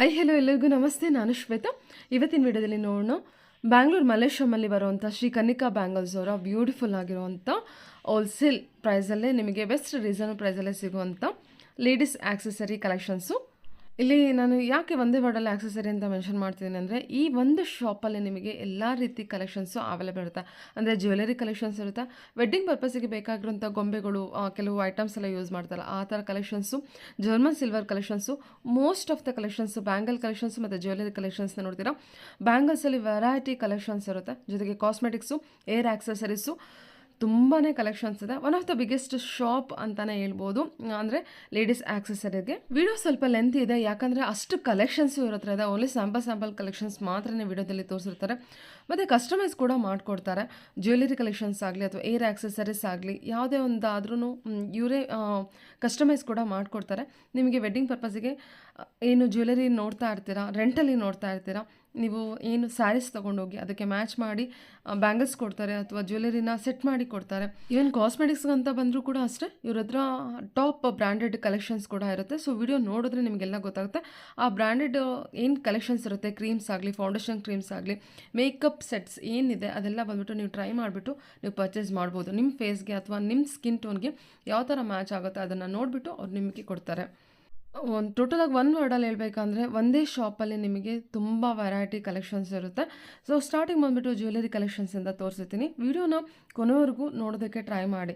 Hello ಎಲ್ಲರಿಗೂ ನಮಸ್ತೆ. ನಾನು ಶ್ವೇತಾ. ಇವತ್ತಿನ ವಿಡಿಯೋದಲ್ಲಿ ನೋಡೋಣ ಬ್ಯಾಂಗ್ಳೂರು ಮಲ್ಲೇಶ್ವರಮಲ್ಲಿ ಬರುವಂಥ ಶ್ರೀ ಕನಿಕಾ ಬ್ಯಾಂಗಲ್ಸ್ ಅವರ ಬ್ಯೂಟಿಫುಲ್ ಆಗಿರುವಂಥ ಹೋಲ್ಸೇಲ್ ಪ್ರೈಸಲ್ಲೇ ನಿಮಗೆ ಬೆಸ್ಟ್ ರೀಸನಬಲ್ ಪ್ರೈಸಲ್ಲೇ ಸಿಗುವಂಥ ಲೇಡೀಸ್ ಆಕ್ಸೆಸರಿ ಕಲೆಕ್ಷನ್ಸು. ಇಲ್ಲಿ ನಾನು ಯಾಕೆ ಒಂದೇ ವರ್ಡಲ್ಲಿ ಆಕ್ಸೆಸರಿ ಅಂತ ಮೆನ್ಷನ್ ಮಾಡ್ತೀನಿ ಅಂದರೆ, ಈ ಒಂದು ಶಾಪಲ್ಲಿ ನಿಮಗೆ ಎಲ್ಲ ರೀತಿ ಕಲೆಕ್ಷನ್ಸು ಅವೈಲೇಬಲ್ ಇರುತ್ತೆ. ಅಂದರೆ ಜ್ಯುವೆಲರಿ ಕಲೆಕ್ಷನ್ಸ್ ಇರುತ್ತೆ, ವೆಡ್ಡಿಂಗ್ ಪರ್ಪಸ್ಸಿಗೆ ಬೇಕಾಗಿರುವಂಥ ಗೊಂಬೆಗಳು, ಕೆಲವು ಐಟಮ್ಸ್ ಎಲ್ಲ ಯೂಸ್ ಮಾಡ್ತಾರಲ್ಲ ಆ ಥರ collections, German silver collections, most of the collections, bangle collections ಮತ್ತು ಜ್ಯುವೆಲರಿ ಕಲೆಕ್ಷನ್ಸ್ನ ನೋಡ್ತೀರಾ. ಬ್ಯಾಂಗಲ್ಸಲ್ಲಿ ವೆರೈಟಿ ಕಲೆಕ್ಷನ್ಸ್ ಇರುತ್ತೆ, ಜೊತೆಗೆ ಕಾಸ್ಮೆಟಿಕ್ಸು, ಏರ್ ಆಕ್ಸೆಸರೀಸು, ತುಂಬಾ ಕಲೆಕ್ಷನ್ಸ್ ಇದೆ. One of the biggest shop ಅಂತಲೇ ಹೇಳ್ಬೋದು, ಅಂದರೆ ಲೇಡೀಸ್ ಆಕ್ಸೆಸರಿಗೆ. ವಿಡಿಯೋ ಸ್ವಲ್ಪ ಲೆಂತ್ ಇದೆ, ಯಾಕಂದರೆ ಅಷ್ಟು ಕಲೆಕ್ಷನ್ಸು ಇರೋದ್ರ ಇದೆ. ಓನ್ಲಿ ಸ್ಯಾಂಪಲ್ ಕಲೆಕ್ಷನ್ಸ್ ಮಾತ್ರನೇ ವಿಡಿಯೋದಲ್ಲಿ ತೋರಿಸಿರ್ತಾರೆ. ಮತ್ತು ಕಸ್ಟಮೈಸ್ ಕೂಡ ಮಾಡಿಕೊಡ್ತಾರೆ. ಜ್ಯುವೆಲರಿ ಕಲೆಕ್ಷನ್ಸ್ ಆಗಲಿ ಅಥವಾ ಏರ್ ಆಕ್ಸೆಸರೀಸ್ ಆಗಲಿ ಯಾವುದೇ ಒಂದಾದ್ರೂ ಇವರೇ ಕಸ್ಟಮೈಸ್ ಕೂಡ ಮಾಡಿಕೊಡ್ತಾರೆ. ನಿಮಗೆ ವೆಡ್ಡಿಂಗ್ ಪರ್ಪಸ್ಸಿಗೆ ಏನು ಜ್ಯುವೆಲರಿ ನೋಡ್ತಾ ಇರ್ತೀರಾ, ರೆಂಟಲ್ಲಿ ನೋಡ್ತಾ ಇರ್ತೀರಾ, ನೀವು ಏನು ಸ್ಯಾರೀಸ್ ತೊಗೊಂಡೋಗಿ ಅದಕ್ಕೆ ಮ್ಯಾಚ್ ಮಾಡಿ ಬ್ಯಾಂಗಲ್ಸ್ ಕೊಡ್ತಾರೆ ಅಥವಾ ಜ್ಯುವೆಲರಿನ ಸೆಟ್ ಮಾಡಿ ಕೊಡ್ತಾರೆ. ಈವನ್ ಕಾಸ್ಮೆಟಿಕ್ಸ್ ಅಂತ ಬಂದರೂ ಕೂಡ ಅಷ್ಟೇ, ಇವ್ರ ಹತ್ರ ಟಾಪ್ ಬ್ರ್ಯಾಂಡೆಡ್ ಕಲೆಕ್ಷನ್ಸ್ ಕೂಡ ಇರುತ್ತೆ. ಸೊ ವಿಡಿಯೋ ನೋಡಿದ್ರೆ ನಿಮಗೆಲ್ಲ ಗೊತ್ತಾಗುತ್ತೆ ಆ ಬ್ರ್ಯಾಂಡೆಡ್ ಏನು ಕಲೆಕ್ಷನ್ಸ್ ಇರುತ್ತೆ. ಕ್ರೀಮ್ಸ್ ಆಗಲಿ, ಫೌಂಡೇಶನ್ ಕ್ರೀಮ್ಸ್ ಆಗಲಿ, ಮೇಕಪ್ ಸೆಟ್ಸ್ ಏನಿದೆ ಅದೆಲ್ಲ ಬಂದುಬಿಟ್ಟು ನೀವು ಟ್ರೈ ಮಾಡಿಬಿಟ್ಟು ನೀವು ಪರ್ಚೇಸ್ ಮಾಡ್ಬೋದು. ನಿಮ್ಮ ಫೇಸ್ಗೆ ಅಥವಾ ನಿಮ್ಮ ಸ್ಕಿನ್ ಟೋನ್ಗೆ ಯಾವ ಥರ ಮ್ಯಾಚ್ ಆಗುತ್ತೆ ಅದನ್ನು ನೋಡಿಬಿಟ್ಟು ಅವ್ರು ನಿಮಗೆ ಕೊಡ್ತಾರೆ. ಟೋಟಲಾಗಿ ಒನ್ ವರ್ಡಲ್ಲಿ ಹೇಳ್ಬೇಕಂದ್ರೆ, ಒಂದೇ ಶಾಪಲ್ಲಿ ನಿಮಗೆ ತುಂಬ ವೆರೈಟಿ ಕಲೆಕ್ಷನ್ಸ್ ಇರುತ್ತೆ. ಸೊ ಸ್ಟಾರ್ಟಿಂಗ್ ಬಂದುಬಿಟ್ಟು ಜ್ಯುವೆಲರಿ ಕಲೆಕ್ಷನ್ಸಿಂದ ತೋರಿಸ್ತೀನಿ. ವಿಡಿಯೋನ ಕೊನೆವರೆಗೂ ನೋಡೋದಕ್ಕೆ ಟ್ರೈ ಮಾಡಿ,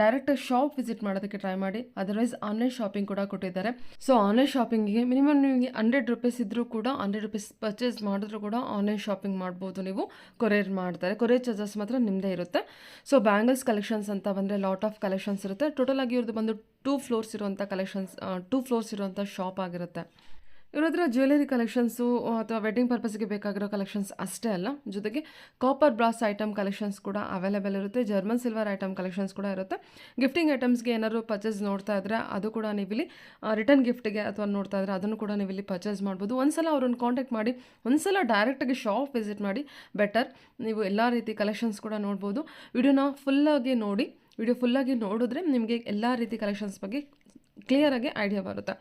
ಡೈರೆಕ್ಟಾಗಿ ಶಾಪ್ ವಿಸಿಟ್ ಮಾಡೋದಕ್ಕೆ ಟ್ರೈ ಮಾಡಿ. ಅದರ್ವೈಸ್ ಆನ್ಲೈನ್ ಶಾಪಿಂಗ್ ಕೂಡ ಕೊಟ್ಟಿದ್ದಾರೆ. ಸೊ ಆನ್ಲೈನ್ ಶಾಪಿಂಗಿಗೆ ಮಿನಿಮಮ್ ನಿಮಗೆ 100 ರೂಪೀಸ್ ಇದ್ದರೂ ಕೂಡ 100 ರೂಪೀಸ್ ಪರ್ಚೇಸ್ ಮಾಡಿದ್ರೂ ಕೂಡ ಆನ್ಲೈನ್ ಶಾಪಿಂಗ್ ಮಾಡ್ಬೋದು. ನೀವು ಕೊರಿಯರ್ ಮಾಡ್ತಾರೆ, ಕೊರಿಯರ್ ಚಾರ್ಜಸ್ ಮಾತ್ರ ನಿಮ್ಮದೇ ಇರುತ್ತೆ. ಸೊ ಬ್ಯಾಂಗಲ್ಸ್ ಕಲೆಕ್ಷನ್ಸ್ ಅಂತ ಬಂದರೆ ಲಾಟ್ ಆಫ್ ಕಲೆಕ್ಷನ್ಸ್ ಇರುತ್ತೆ. ಟೋಟಲಾಗಿ ಇವ್ರದ್ದು ಬಂದು 2 ಫ್ಲೋರ್ಸ್ ಇರುವಂಥ ಕಲೆಕ್ಷನ್ಸ್, 2 ಫ್ಲೋರ್ಸ್ ಇರುವಂಥ ಶಾಪ್ ಆಗಿರುತ್ತೆ. ಇವ್ರ ಹತ್ರ ಜ್ಯುವೆಲರಿ ಕಲೆಕ್ಷನ್ಸು ಅಥವಾ ವೆಡ್ಡಿಂಗ್ ಪರ್ಪಸ್ಗೆ ಬೇಕಾಗಿರೋ ಕಲೆಕ್ಷನ್ಸ್ ಅಷ್ಟೇ ಅಲ್ಲ, ಜೊತೆಗೆ ಕಾಪರ್ ಬ್ರಾಸ್ ಐಟಮ್ ಕಲೆಕ್ಷನ್ಸ್ ಕೂಡ ಅವೈಲೇಬಲ್ ಇರುತ್ತೆ. ಜರ್ಮನ್ ಸಿಲ್ವರ್ ಐಟಮ್ ಕಲೆಕ್ಷನ್ಸ್ ಕೂಡ ಇರುತ್ತೆ. ಗಿಫ್ಟಿಂಗ್ ಐಟಮ್ಸ್ಗೆ ಏನಾದ್ರು ಪರ್ಚೇಸ್ ನೋಡ್ತಾ ಇದ್ದರೆ ಅದು ಕೂಡ ನೀವಿಲ್ಲಿ ರಿಟರ್ನ್ ಗಿಫ್ಟಿಗೆ ಅಥವಾ ನೋಡ್ತಾ ಇದ್ದರೆ ಅದನ್ನು ಕೂಡ ನೀವಿಲ್ಲಿ ಪರ್ಚೇಸ್ ಮಾಡ್ಬೋದು. ಒಂದ್ಸಲ ಅವ್ರನ್ನ ಕಾಂಟ್ಯಾಕ್ಟ್ ಮಾಡಿ, ಒಂದ್ಸಲ ಡೈರೆಕ್ಟಾಗಿ ಶಾಪ್ ವಿಸಿಟ್ ಮಾಡಿ ಬೆಟರ್. ನೀವು ಎಲ್ಲ ರೀತಿ ಕಲೆಕ್ಷನ್ಸ್ ಕೂಡ ನೋಡ್ಬೋದು. ವಿಡಿಯೋನ ಫುಲ್ಲಾಗಿ ನೋಡಿ. ವಿಡಿಯೋ ಫುಲ್ಲಾಗಿ ನೋಡಿದ್ರೆ ನಿಮಗೆ ಎಲ್ಲ ರೀತಿ ಕಲೆಕ್ಷನ್ಸ್ ಬಗ್ಗೆ ಕ್ಲಿಯರಾಗಿ ಐಡಿಯಾ ಬರುತ್ತೆ.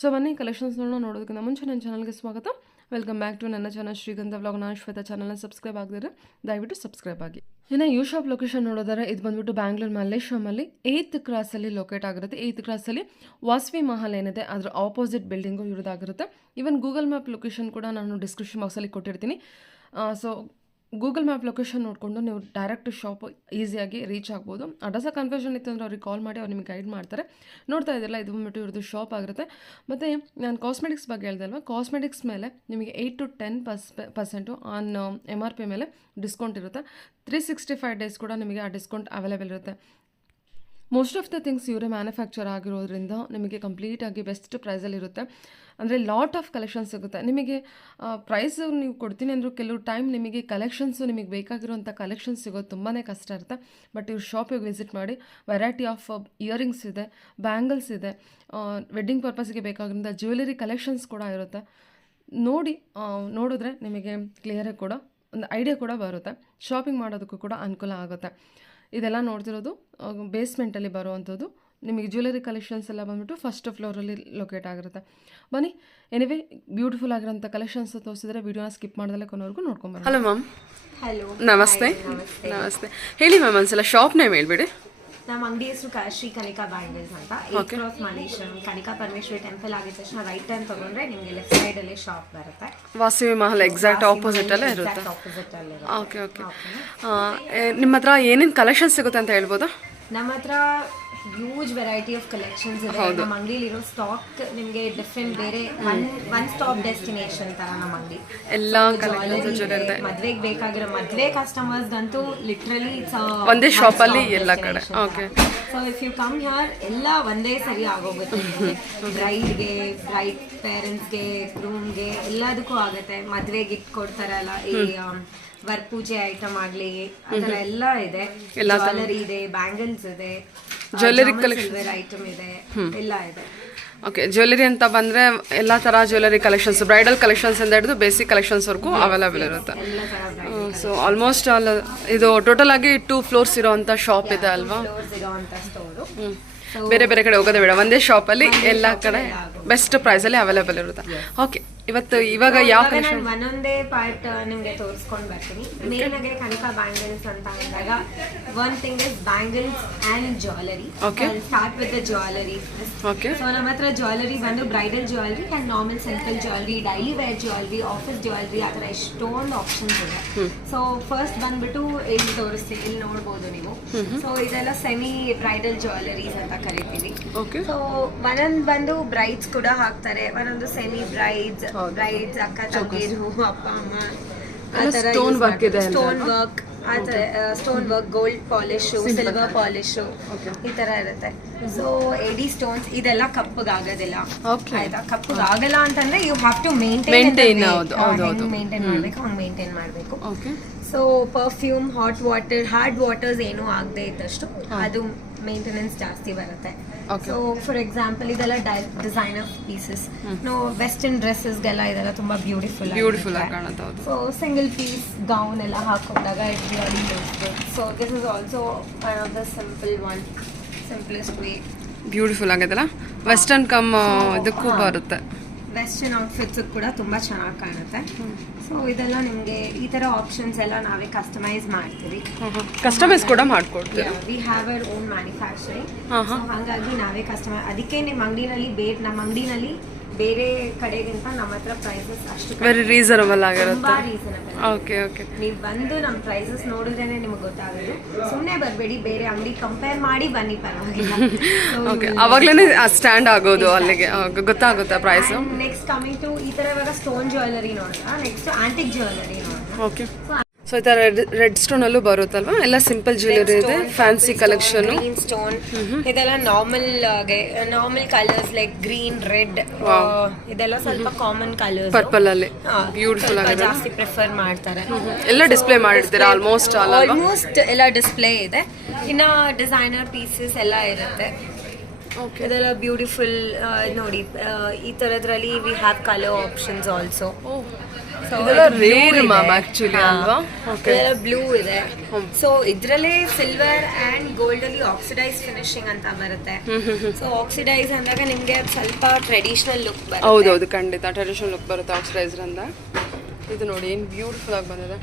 ಸೊ ಬನ್ನಿ ಕಲೆಕ್ಷನ್ಸ್ ನೋಡೋದಕ್ಕಿಂತ ಮುಂಚೆ ನನ್ನ ಚಾನಲ್ಗೆ ಸ್ವಾಗತ. ವೆಲ್ಕಮ್ ಬ್ಯಾಕ್ ಟು ನನ್ನ ಚಾನಲ್ ಶ್ರೀಗಂಧ ವ್ಲಾಗ್. ನಾನು ಶ್ವೇತಾ. ಚಾನಲ್ನ ಸಬ್ಸ್ಕ್ರೈಬ್ ಆಗಿದ್ರೆ ದಯವಿಟ್ಟು ಸಬ್ಸ್ಕ್ರೈಬ್ ಆಗಿ. ಇನ್ನು ಯು ಶಾಪ್ ಲೊಕೇಶನ್ ನೋಡೋದಾದ್ರೆ, ಇದು ಬಂದ್ಬಿಟ್ಟು ಬ್ಯಾಂಗ್ಳೂರು ಮಲ್ಲೇಶ್ವರಮಲ್ಲಿ 8th ಕ್ರಾಸಲ್ಲಿ ಲೊಕೇಟ್ ಆಗಿರುತ್ತೆ. 8th ಕ್ರಾಸಲ್ಲಿ ವಾಸವಿ ಮಹಲ್ ಏನಿದೆ ಅದರ ಆಪೋಸಿಟ್ ಬಿಲ್ಡಿಂಗು ಇರೋದಾಗಿರುತ್ತೆ. ಈವನ್ ಗೂಗಲ್ ಮ್ಯಾಪ್ ಲೊಕೇಶನ್ ಕೂಡ ನಾನು ಡಿಸ್ಕ್ರಿಪ್ಷನ್ ಬಾಕ್ಸಲ್ಲಿ ಕೊಟ್ಟಿರ್ತೀನಿ. ಸೊ ಗೂಗಲ್ ಮ್ಯಾಪ್ ಲೊಕೇಶನ್ ನೋಡಿಕೊಂಡು ನೀವು ಡೈರೆಕ್ಟ್ ಶಾಪ್ ಈಸಿಯಾಗಿ ರೀಚ್ ಆಗ್ಬೋದು. ಅಡ್ರೆಸ್ ಕನ್ಫ್ಯೂಷನ್ ಇತ್ತು ಅಂದರೆ ಅವ್ರಿಗೆ ಕಾಲ್ ಮಾಡಿ ಅವ್ರು ನಿಮಗೆ ಗೈಡ್ ಮಾಡ್ತಾರೆ. ನೋಡ್ತಾ ಇದ್ದಿಲ್ಲ, ಇದು ಬಂದ್ಬಿಟ್ಟು ಇವ್ರದ್ದು ಶಾಪ್ ಆಗಿರುತ್ತೆ. ಮತ್ತು ನಾನು ಕಾಸ್ಮೆಟಿಕ್ಸ್ ಬಗ್ಗೆ ಹೇಳ್ದೆ ಅಲ್ವಾ, ಕಾಸ್ಮೆಟಿಕ್ಸ್ ಮೇಲೆ ನಿಮಗೆ 8 to 10% ಆನ್ MRP ಮೇಲೆ ಡಿಸ್ಕೌಂಟ್ ಇರುತ್ತೆ. 365 ಡೇಸ್ ಕೂಡ ನಿಮಗೆ ಆ ಡಿಸ್ಕೌಂಟ್ ಅವೈಲೇಬಲ್ ಇರುತ್ತೆ. ಮೋಸ್ಟ್ ಆಫ್ ದ ಥಿಂಗ್ಸ್ ಇವರೇ ಮ್ಯಾನುಫ್ಯಾಕ್ಚರ್ ಆಗಿರೋದ್ರಿಂದ ನಿಮಗೆ ಕಂಪ್ಲೀಟಾಗಿ ಬೆಸ್ಟ್ ಪ್ರೈಸಲ್ಲಿರುತ್ತೆ. ಅಂದರೆ ಲಾಟ್ ಆಫ್ ಕಲೆಕ್ಷನ್ಸ್ ಸಿಗುತ್ತೆ. ನಿಮಗೆ ಪ್ರೈಸು ನೀವು ಕೊಡ್ತೀನಿ ಅಂದರೂ ಕೆಲವು ಟೈಮ್ ನಿಮಗೆ ಕಲೆಕ್ಷನ್ಸು, ನಿಮಗೆ ಬೇಕಾಗಿರುವಂಥ ಕಲೆಕ್ಷನ್ಸ್ ಸಿಗೋದು ತುಂಬಾ ಕಷ್ಟ ಇರುತ್ತೆ. ಬಟ್ ಇವ್ರ ಶಾಪಿಗೆ ವಿಸಿಟ್ ಮಾಡಿ. ವೆರೈಟಿ ಆಫ್ ಇಯರಿಂಗ್ಸ್ ಇದೆ, ಬ್ಯಾಂಗಲ್ಸ್ ಇದೆ, ವೆಡ್ಡಿಂಗ್ ಪರ್ಪಸ್ಗೆ ಬೇಕಾಗಿರೋಂಥ ಜ್ಯುವೆಲರಿ ಕಲೆಕ್ಷನ್ಸ್ ಕೂಡ ಇರುತ್ತೆ. ನೋಡಿದ್ರೆ ನಿಮಗೆ ಕ್ಲಿಯರಾಗಿ ಕೂಡ ಒಂದು ಐಡಿಯಾ ಕೂಡ ಬರುತ್ತೆ. ಶಾಪಿಂಗ್ ಮಾಡೋದಕ್ಕೂ ಕೂಡ ಅನುಕೂಲ ಆಗುತ್ತೆ. ಇದೆಲ್ಲ ನೋಡ್ತಿರೋದು ಬೇಸ್ಮೆಂಟಲ್ಲಿ ಬರುವಂಥದ್ದು. ನಿಮಗೆ ಜ್ಯುವೆಲರಿ ಕಲೆಕ್ಷನ್ಸ್ ಎಲ್ಲ ಬಂದುಬಿಟ್ಟು ಫಸ್ಟ್ ಫ್ಲೋರಲ್ಲಿ ಲೊಕೇಟ್ ಆಗಿರುತ್ತೆ. ಬನ್ನಿ, ಎನಿವೇ ಬ್ಯೂಟಿಫುಲ್ ಆಗಿರೋಂಥ ಕಲೆಕ್ಷನ್ಸ್ ತೋರಿಸಿದ್ರೆ ವಿಡಿಯೋನ ಸ್ಕಿಪ್ ಮಾಡಿದಲ್ಲೇ ಕೊನೆವರೆಗೂ ನೋಡ್ಕೊಂಬರೋಣ. Hello ma'am. ಹಲೋ, ನಮಸ್ತೆ. ನಮಸ್ತೆ. ಹೇಳಿ ಮ್ಯಾಮ್, ಒಂದ್ಸಲ ಶಾಪ್ ನೇಮ್ ಹೇಳ್ಬಿಡಿ. ನಮ್ಮ ಅಂಗಡಿ ಹೆಸರು ಶ್ರೀ ಕನಿಕಾ ಬ್ಯಾಂಗಲ್ಸ್ ಅಂತ. 8th cross Malleshwaram Kanika Parameshwari temple ಆಗಿದ ತಕ್ಷಣ ರೈಟ್ ಟರ್ನ್ ತಗೊಂಡ್ರೆ ನಿಮಗೆ ಲೆಫ್ಟ್ ಸೈಡ್ ಅಲ್ಲಿ ಶಾಪ್ ಬರುತ್ತೆ. ವಾಸವಿ ಮಹಲ್ ಎಕ್ಸಾಕ್ಟ್ ಆಪೋಸಿಟ್ ಅಲ್ಲೇ ಇರುತ್ತೆ. ಆಪೋಸಿಟ್ ಅಲ್ಲಿ. Okay okay. ನಿಮ್ಮ ಹತ್ರ ಏನೇನು ಕಲೆಕ್ಷನ್ಸ್ ಸಿಗುತ್ತೆ ಅಂತ ಹೇಳ್ಬೋದಾ? ನಮ್ಮ ಹತ್ರ ಹ್ಯೂಜ್ ವೆರೈಟಿ ಆಫ್ ಕಲೆಕ್ಷನ್ಸ್ ಇದೆ. ನಮ್ಮ ಅಂಗಡಿಲಿರೋ ಸ್ಟಾಕ್ ನಿಮಗೆ ಡಿಫ್ರೆಂಟ್, ಬೇರೆ ಒನ್ ಸ್ಟಾಪ್ ಡೆಸ್ಟಿನೇಷನ್ ತರ ನಮ್ಮ ಅಂಗಡಿ. ಎಲ್ಲ ಕಲೆಕ್ಷನ್ಸ್ ಮದ್ವೆಗೆ ಬೇಕಾಗಿರೋ ಮದ್ವೆ ಕಸ್ಟಮರ್ಸ್ ಅಂತೂ ಲಿಟ್ರಲಿ ಒಂದೇ ಶಾಪ್ ಅಲ್ಲಿ ಎಲ್ಲ ಕಡೆ. Okay. So if you come here ಎಲ್ಲ ಒಂದೇ ಸರಿ ಆಗೋಗುತ್ತೆ. ಬ್ರೈಡ್ಗೆ, ಬ್ರೈಡ್ ಪೇರೆಂಟ್ಸ್ಗೆ, ಗ್ರೂಮ್ಗೆ ಎಲ್ಲದಕ್ಕೂ ಆಗುತ್ತೆ. ಮದ್ವೆಗೆ ಇಟ್ಟು ಕೊಡ್ತಾರಲ್ಲ, ಈ ವರಪೂಜೆ ಐಟಮ್ ಆಗಲಿ ಆ ಥರ ಎಲ್ಲ ಇದೆ. ಜ್ಯುವೆಲರಿ ಇದೆ, ಬ್ಯಾಂಗಲ್ಸ್ ಇದೆ, ಜ್ಯುವೆಲರಿ ಕಲೆಕ್ಷನ್ ಐಟಮ್ ಇದೆ, ಎಲ್ಲ ಇದೆ. ಓಕೆ. ಜ್ಯುವೆಲರಿ ಅಂತ ಬಂದರೆ ಎಲ್ಲ ಥರ ಜ್ಯುವೆಲರಿ ಕಲೆಕ್ಷನ್ಸ್, ಬ್ರೈಡಲ್ ಕಲೆಕ್ಷನ್ಸ್ ಅಂತ ಹಿಡಿದು ಬೇಸಿಕ್ ಕಲೆಕ್ಷನ್ಸ್ವರೆಗೂ ಅವೈಲೇಬಲ್ ಇರುತ್ತೆ. ಸೊ ಆಲ್ಮೋಸ್ಟ್ ಆಲ್ ಇದು ಟೋಟಲ್ ಆಗಿ 2 ಫ್ಲೋರ್ಸ್ ಇರೋವಂಥ ಶಾಪ್ ಇದೆ ಅಲ್ವಾ? ಇರೋವಂಥ ಸ್ಟೋರು. ಬೇರೆ ಬೇರೆ ಕಡೆ ಹೋಗೋದೇ ಬೇಡ, ಒಂದೇ ಶಾಪಲ್ಲಿ ಎಲ್ಲ ಕಡೆ ಬೆಸ್ಟ್ ಪ್ರೈಸಲ್ಲಿ ಅವೈಲೇಬಲ್ ಇರುತ್ತೆ. ಓಕೆ, ಇವಾಗ ಯಾವ ಕಲೆಕ್ಷನ್? ನಾನು ಒಂದೊಂದೇ ಪಾರ್ಟ್ ನಿಮ್ಗೆ ತೋರಿಸ್ಕೊಂಡು ಬರ್ತೀನಿ. ಮೇನ್ ಆಗಿ ಕನಕ ಬ್ಯಾಂಗಲ್ಸ್ ಅಂತ ಅಂದಾಗ one thing is bangles and jewellery. Start with the jewellery. So ನಮ್ಮ ಹತ್ರ ಜ್ಯುವೆಲರಿ ಬಂದು bridal jewellery and normal simple jewellery, daily wear jewellery, office jewellery, ಆ ಥರ ಎಷ್ಟೊಂದು ಆಪ್ಷನ್ಸ್ ಇದೆ. ಸೊ ಫಸ್ಟ್ ಬಂದ್ಬಿಟ್ಟು ಇಲ್ಲಿ ತೋರಿಸ್ತೀನಿ, ಇಲ್ಲಿ ನೋಡ್ಬೋದು ನೀವು. ಸೊ ಇದೆಲ್ಲ ಸೆಮಿ ಬ್ರೈಡಲ್ ಜ್ಯುವೆಲರೀಸ್ ಅಂತ ಕರಿತೀವಿ. ಸೊ ಒಂದೊಂದು ಬಂದು ಬ್ರೈಡ್ಸ್ ಕೂಡ ಹಾಕ್ತಾರೆ, ಒಂದೊಂದು ಸೆಮಿ ಬ್ರೈಡ್ಸ್, ಅಕ್ಕ ತಂಗಿರು, ಅಪ್ಪ ಅಮ್ಮ, ಸ್ಟೋನ್ ವರ್ಕ್, ಆ ಥರ stone work, gold polish, silver polish, ಈ ತರ ಇರುತ್ತೆ. ಸೊ ಎಡಿ ಸ್ಟೋನ್ಸ್ ಇದೆಲ್ಲ ಕಪ್ಪಗಾಗೋದಿಲ್ಲ. ಆಯ್ತಾ? ಕಪ್ಪಗಾಗಲ್ಲ ಅಂತಂದ್ರೆ ಯು ಹ್ಯಾವ್ ಟು ಮೇಂಟೈನ್ ಮಾಡ್ಬೇಕು, ಹಂಗೆ ಮೇಂಟೈನ್ ಮಾಡಬೇಕು. ಸೊ ಪರ್ಫ್ಯೂಮ್, ಹಾರ್ಡ್ ವಾಟರ್ಸ್ ಏನೂ ಆಗದೆ ಇದ್ದಷ್ಟು ಅದು ಮೇಂಟೆನೆನ್ಸ್ ಜಾಸ್ತಿ ಬರುತ್ತೆ. ಸೊ ಫಾರ್ ಎಕ್ಸಾಂಪಲ್ ಇದೆಲ್ಲ ಡಿಸೈನರ್ ಪೀಸಸ್, ವೆಸ್ಟರ್ನ್ ಡ್ರೆಸ್ಸಸ್ಗೆಲ್ಲ ಇದೆಲ್ಲ ತುಂಬಾ ಬ್ಯೂಟಿಫುಲ್ ಆಗುತ್ತೆ. ಸೊ ಸಿಂಗಲ್ ಪೀಸ್ ಗೌನ್ ಎಲ್ಲ ಹಾಕೊಂಡಾಗ it really looks good. So this is also one of the simplest way. Beautiful ಆಗಿದೆಲ್ಲ, ವೆಸ್ಟರ್ನ್ ಕಮ್ ಇದಕ್ಕೂ ಬರುತ್ತೆ, ವೆಸ್ಟರ್ನ್ ಔಟ್ಫಿಟ್ಸ್ ಕೂಡ ತುಂಬಾ ಚೆನ್ನಾಗಿ ಕಾಣುತ್ತೆ. ಸೊ ಇದೆಲ್ಲ ನಿಮಗೆ ಈ ತರ ಆಪ್ಷನ್ಸ್ ಎಲ್ಲ ನಾವೇ ಕಸ್ಟಮೈಸ್ ಮಾಡ್ತೀವಿ. ಕಸ್ಟಮೈಸ್ ಕೂಡ ಮಾಡ್ಕೊಡ್ತೀವಿ. We have our own manufacturing. ಹಾಗಾಗಿ ನಾವೇ ಕಸ್ಟಮೈಸ್, ಅದಕ್ಕೆ ನಮ್ಮ ಅಂಗಡಿನಲ್ಲಿ ಬೇರೆ ಕಡೆಗಿಂತ ನಮ್ಮ ಹತ್ರ ಪ್ರೈಸಸ್ ಅಷ್ಟು ವೆರಿ ರೀಸನಬಲ್ ಆಗಿರುತ್ತೆ. ತುಂಬಾ ರೀಸನಬಲ್. ಓಕೆ. ನೀವು ಬಂದು ನಮ್ಮ ಪ್ರೈಸಸ್ ನೋಡಿದ್ರೇನೆ ನಿಮಗೆ ಗೊತ್ತಾಗೋದು. ಸುಮ್ಮನೆ ಬರಬೇಡಿ, ಬೇರೆ ಅಂಗಡಿ ಕಂಪೇರ್ ಮಾಡಿ ಬನ್ನಿ, ಪರವಾಗಿಲ್ಲ. ಓಕೆ, ಅವಾಗ್ಲೇ ಸ್ಟ್ಯಾಂಡ್ ಆಗೋದು, ಅಲ್ಲಿಗೆ ಗೊತ್ತಾಗುತ್ತೆ ಪ್ರೈಸ್. ನೆಕ್ಸ್ಟ್ ಕಮಿಂಗ್ ಟು ಈ ತರ ಇವಾಗ ಸ್ಟೋನ್ ಜ್ಯುವೆಲರಿ ನೋಡೋಣ. ನೆಕ್ಸ್ಟ್ ಆಂಟಿಕ್ ಜ್ಯುವೆಲರಿ ನೋಡೋಣ. ಓಕೆ. ಸೊ ಈ ತರ ರೆಡ್ ಸ್ಟೋನ್ ಅಲ್ಲೂ ಬರುತ್ತಲ್ವಾ? ಎಲ್ಲ ಸಿಂಪಲ್ ಜ್ಯುವೆಲರಿ ಇದೆ, ಫ್ಯಾನ್ಸಿ ಕಲೆಕ್ಷನ್. ಗ್ರೀನ್ ಸ್ಟೋನ್ ಇದೆಲ್ಲ normal colours like green, red, ಇದೆಲ್ಲ ಸ್ವಲ್ಪ ಕಾಮನ್ ಕಲರ್ಸ್. ಪರ್ಪಲ್ ಅಲ್ಲಿ ಬ್ಯೂಟಿಫುಲ್ ಆಗಿದೆ, ಜಾಸ್ತಿ ಪ್ರಿಫರ್ ಮಾಡ್ತಾರೆ. ಎಲ್ಲ ಡಿಸ್ಪ್ಲೇ ಮಾಡಿರ್ತೀರಾ ಆಲ್ಮೋಸ್ಟ್ ಎಲ್ಲ ಡಿಸ್ಪ್ಲೇ ಇದೆ. ಇನ್ನ ಡಿಸೈನರ್ ಪೀಸಸ್ ಎಲ್ಲ ಇರುತ್ತೆ. ಇದೆಲ್ಲ ಬ್ಯೂಟಿಫುಲ್ ನೋಡಿ. ಈ ತರದ್ರಲ್ಲಿ we have colour options also. Blue ಇದೆ. ಸೊ ಇದ್ರಲ್ಲೇ ಸಿಲ್ವರ್ ಅಂಡ್ ಗೋಲ್ಡ್ ಅಲ್ಲಿ ಆಕ್ಸಿಡೈಸ್ ಫಿನಿಶಿಂಗ್ ಅಂತ ಬರುತ್ತೆ. ಸೊ ಆಕ್ಸಿಡೈಸ್ ಅಂದಾಗ ನಿಮ್ಗೆ ಸ್ವಲ್ಪ ಟ್ರೆಡಿಷನಲ್ ಲುಕ್ ಬರುತ್ತೆ. ಹೌದೌದು, ಖಂಡಿತ ಟ್ರೆಡಿಷನಲ್ ಲುಕ್ ಬರುತ್ತೆ ಆಕ್ಸಿಡೈಸ್ ಅಂದ. ಇದು ನೋಡಿ ಏನು ಬ್ಯೂಟಿಫುಲ್ ಆಗಿ ಬಂದಿದೆ.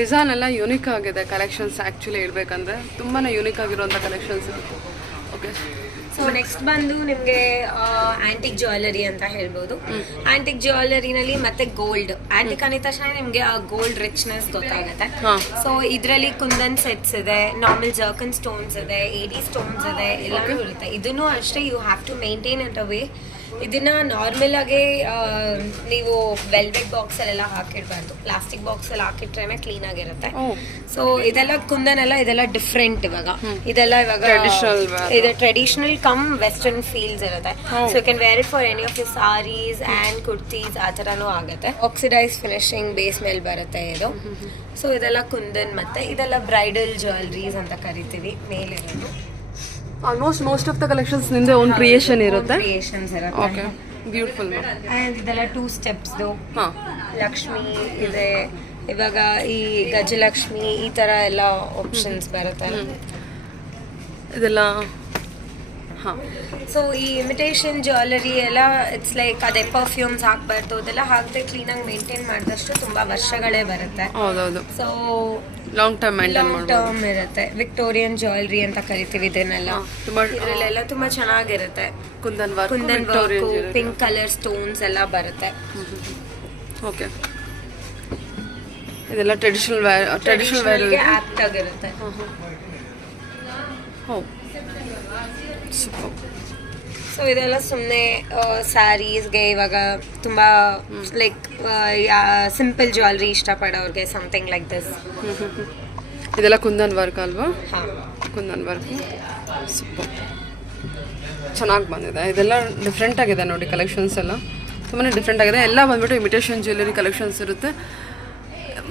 ಡಿಸೈನ್ ಎಲ್ಲ ಯುನಿಕ್ ಆಗಿದೆ. ಕಲೆಕ್ಷನ್ಸ್ ಆಕ್ಚುಲಿ ಹೇಳ್ಬೇಕಂದ್ರೆ ತುಂಬಾನೇ ಯುನಿಕ್ ಆಗಿರುವಂತ ಕಲೆಕ್ಷನ್ಸ್ ಇರುತ್ತೆ. ಓಕೆ. ಸೊ ನೆಕ್ಸ್ಟ್ ಬಂದು ನಿಮಗೆ ಆಂಟಿಕ್ ಜ್ಯುವೆಲರಿ ಅಂತ ಹೇಳ್ಬೋದು. ಆಂಟಿಕ್ ಜ್ಯುವೆಲರಿನಲ್ಲಿ ಮತ್ತೆ ಗೋಲ್ಡ್, ಆಂಟಿಕ್ ಅಂದ ತಕ್ಷಣ ನಿಮಗೆ ಆ ಗೋಲ್ಡ್ ರಿಚ್ನೆಸ್ ಗೊತ್ತಾಗುತ್ತೆ. ಸೊ ಇದರಲ್ಲಿ ಕುಂದನ್ ಸೆಟ್ಸ್ ಇದೆ, ನಾರ್ಮಲ್ ಜರ್ಕನ್ ಸ್ಟೋನ್ಸ್ ಇದೆ, ಎಡಿ ಸ್ಟೋನ್ಸ್ ಇದೆ, ಎಲ್ಲಾನು ಇರುತ್ತೆ. ಇದನ್ನು ಅಷ್ಟೇ you have to maintain it away. ಇದನ್ನ ನಾರ್ಮಲ್ ಆಗಿ ನೀವು ವೆಲ್ವೆಟ್ ಬಾಕ್ಸ್ ಅಲ್ಲೆಲ್ಲ ಹಾಕಿಡ್ಬಾರ್ದು, ಪ್ಲಾಸ್ಟಿಕ್ ಬಾಕ್ಸ್ ಅಲ್ಲಿ ಹಾಕಿಟ್ರೇನೆ ಕ್ಲೀನ್ ಆಗಿರುತ್ತೆ. ಸೊ ಇದೆಲ್ಲ ಕುಂದನ್ ಎಲ್ಲ ಇದೆಲ್ಲ ಡಿಫ್ರೆಂಟ್. ಇದೆಲ್ಲ ಇದು ಟ್ರೆಡಿಷನಲ್ ಕಮ್ ವೆಸ್ಟರ್ನ್ ಫೀಲ್ಸ್ ಇರುತ್ತೆ. So you can wear it for any of the saris and kurtis, ಆ ಥರನೂ ಆಗುತ್ತೆ. ಆಕ್ಸಿಡೈಸ್ ಫಿನಿಶಿಂಗ್ ಬೇಸ್ ಮೇಲೆ ಬರುತ್ತೆ ಇದು. ಸೊ ಇದೆಲ್ಲ ಕುಂದನ್, ಮತ್ತೆ ಇದೆಲ್ಲ ಬ್ರೈಡಲ್ ಜ್ಯುವೆಲರೀಸ್ ಅಂತ ಕರಿತೀವಿ ಮೇಲೆ. Almost most of the collections ನಿಂದೆ ಓನ್ ಕ್ರಿಯೇಷನ್ ಇರುತ್ತೆ. Okay, beautiful. ಅಂಡ್ ಇದೆಲ್ಲ 2 ಸ್ಟೆಪ್ಸ್ದು. ಲಕ್ಷ್ಮಿ ಇದೆ, ಇವಾಗ ಈ ಗಜಲಕ್ಷ್ಮಿ, ಈ ತರ ಎಲ್ಲ ಆಪ್ಷನ್ಸ್ ಬರುತ್ತೆ. ಇದೆಲ್ಲ ಸೊ ಈ ಇಮಿಟೇಷನ್ ಜ್ಯುವೆಲರಿ ಎಲ್ಲ ಇಟ್ಸ್ ಲೈಕ್ ಅದೇ ಪರ್ಫ್ಯೂಮ್ಸ್ ಹಾಕ್ಬಾರ್ದು, ಅದೆಲ್ಲ ಹಾಕದೆ ಕ್ಲೀನಾಗಿ ಮೇಂಟೈನ್ ಮಾಡಿದಷ್ಟು ತುಂಬಾ ವರ್ಷಗಳೇ ಬರುತ್ತೆ. ಹೌದೌದು. ಸೊ ಲಾಂಗ್ ಟರ್ಮ್ ಇರುತ್ತೆ. ವಿಕ್ಟೋರಿಯನ್ ಜ್ಯುವೆಲರಿ ಅಂತ ಕರಿತೀವಿ ಇದನ್ನೆಲ್ಲ. ಇದರಲ್ಲೆಲ್ಲ ತುಂಬಾ ಚೆನ್ನಾಗಿರುತ್ತೆ. Kundan work, pink colour stones ಎಲ್ಲ ಬರುತ್ತೆ. ಓಕೆ. ಇದೆಲ್ಲ ಟ್ರೆಡಿಷನಲ್ ವೇರ್ ಆಪ್ಟ್ ಆಗಿರುತ್ತೆ. ಸೊ ಇದೆಲ್ಲ ಸುಮ್ಮನೆ ಸ್ಯಾರೀಸ್ಗೆ ಇವಾಗ ತುಂಬಾ ಲೈಕ್ ಸಿಂಪಲ್ ಜ್ಯುವೆಲರಿ ಇಷ್ಟಪಡೋರಿಗೆ ಸಮಥಿಂಗ್ ಲೈಕ್ ದಿಸ್. ಇದೆಲ್ಲ ಕುಂದನ್ ವರ್ಕ್ ಅಲ್ವಾ? ಕುಂದನ್ ವರ್ಕ್ ಸೂಪರ್ ಚೆನ್ನಾಗಿ ಬಂದಿದೆ. ಇದೆಲ್ಲ ಡಿಫ್ರೆಂಟ್ ಆಗಿದೆ ನೋಡಿ, ಕಲೆಕ್ಷನ್ಸ್ ಎಲ್ಲ ತುಂಬಾ ಡಿಫ್ರೆಂಟ್ ಆಗಿದೆ. ಎಲ್ಲ ಬಂದ್ಬಿಟ್ಟು ಇಮಿಟೇಷನ್ ಜ್ಯುವೆಲರಿ ಕಲೆಕ್ಷನ್ಸ್ ಇರುತ್ತೆ.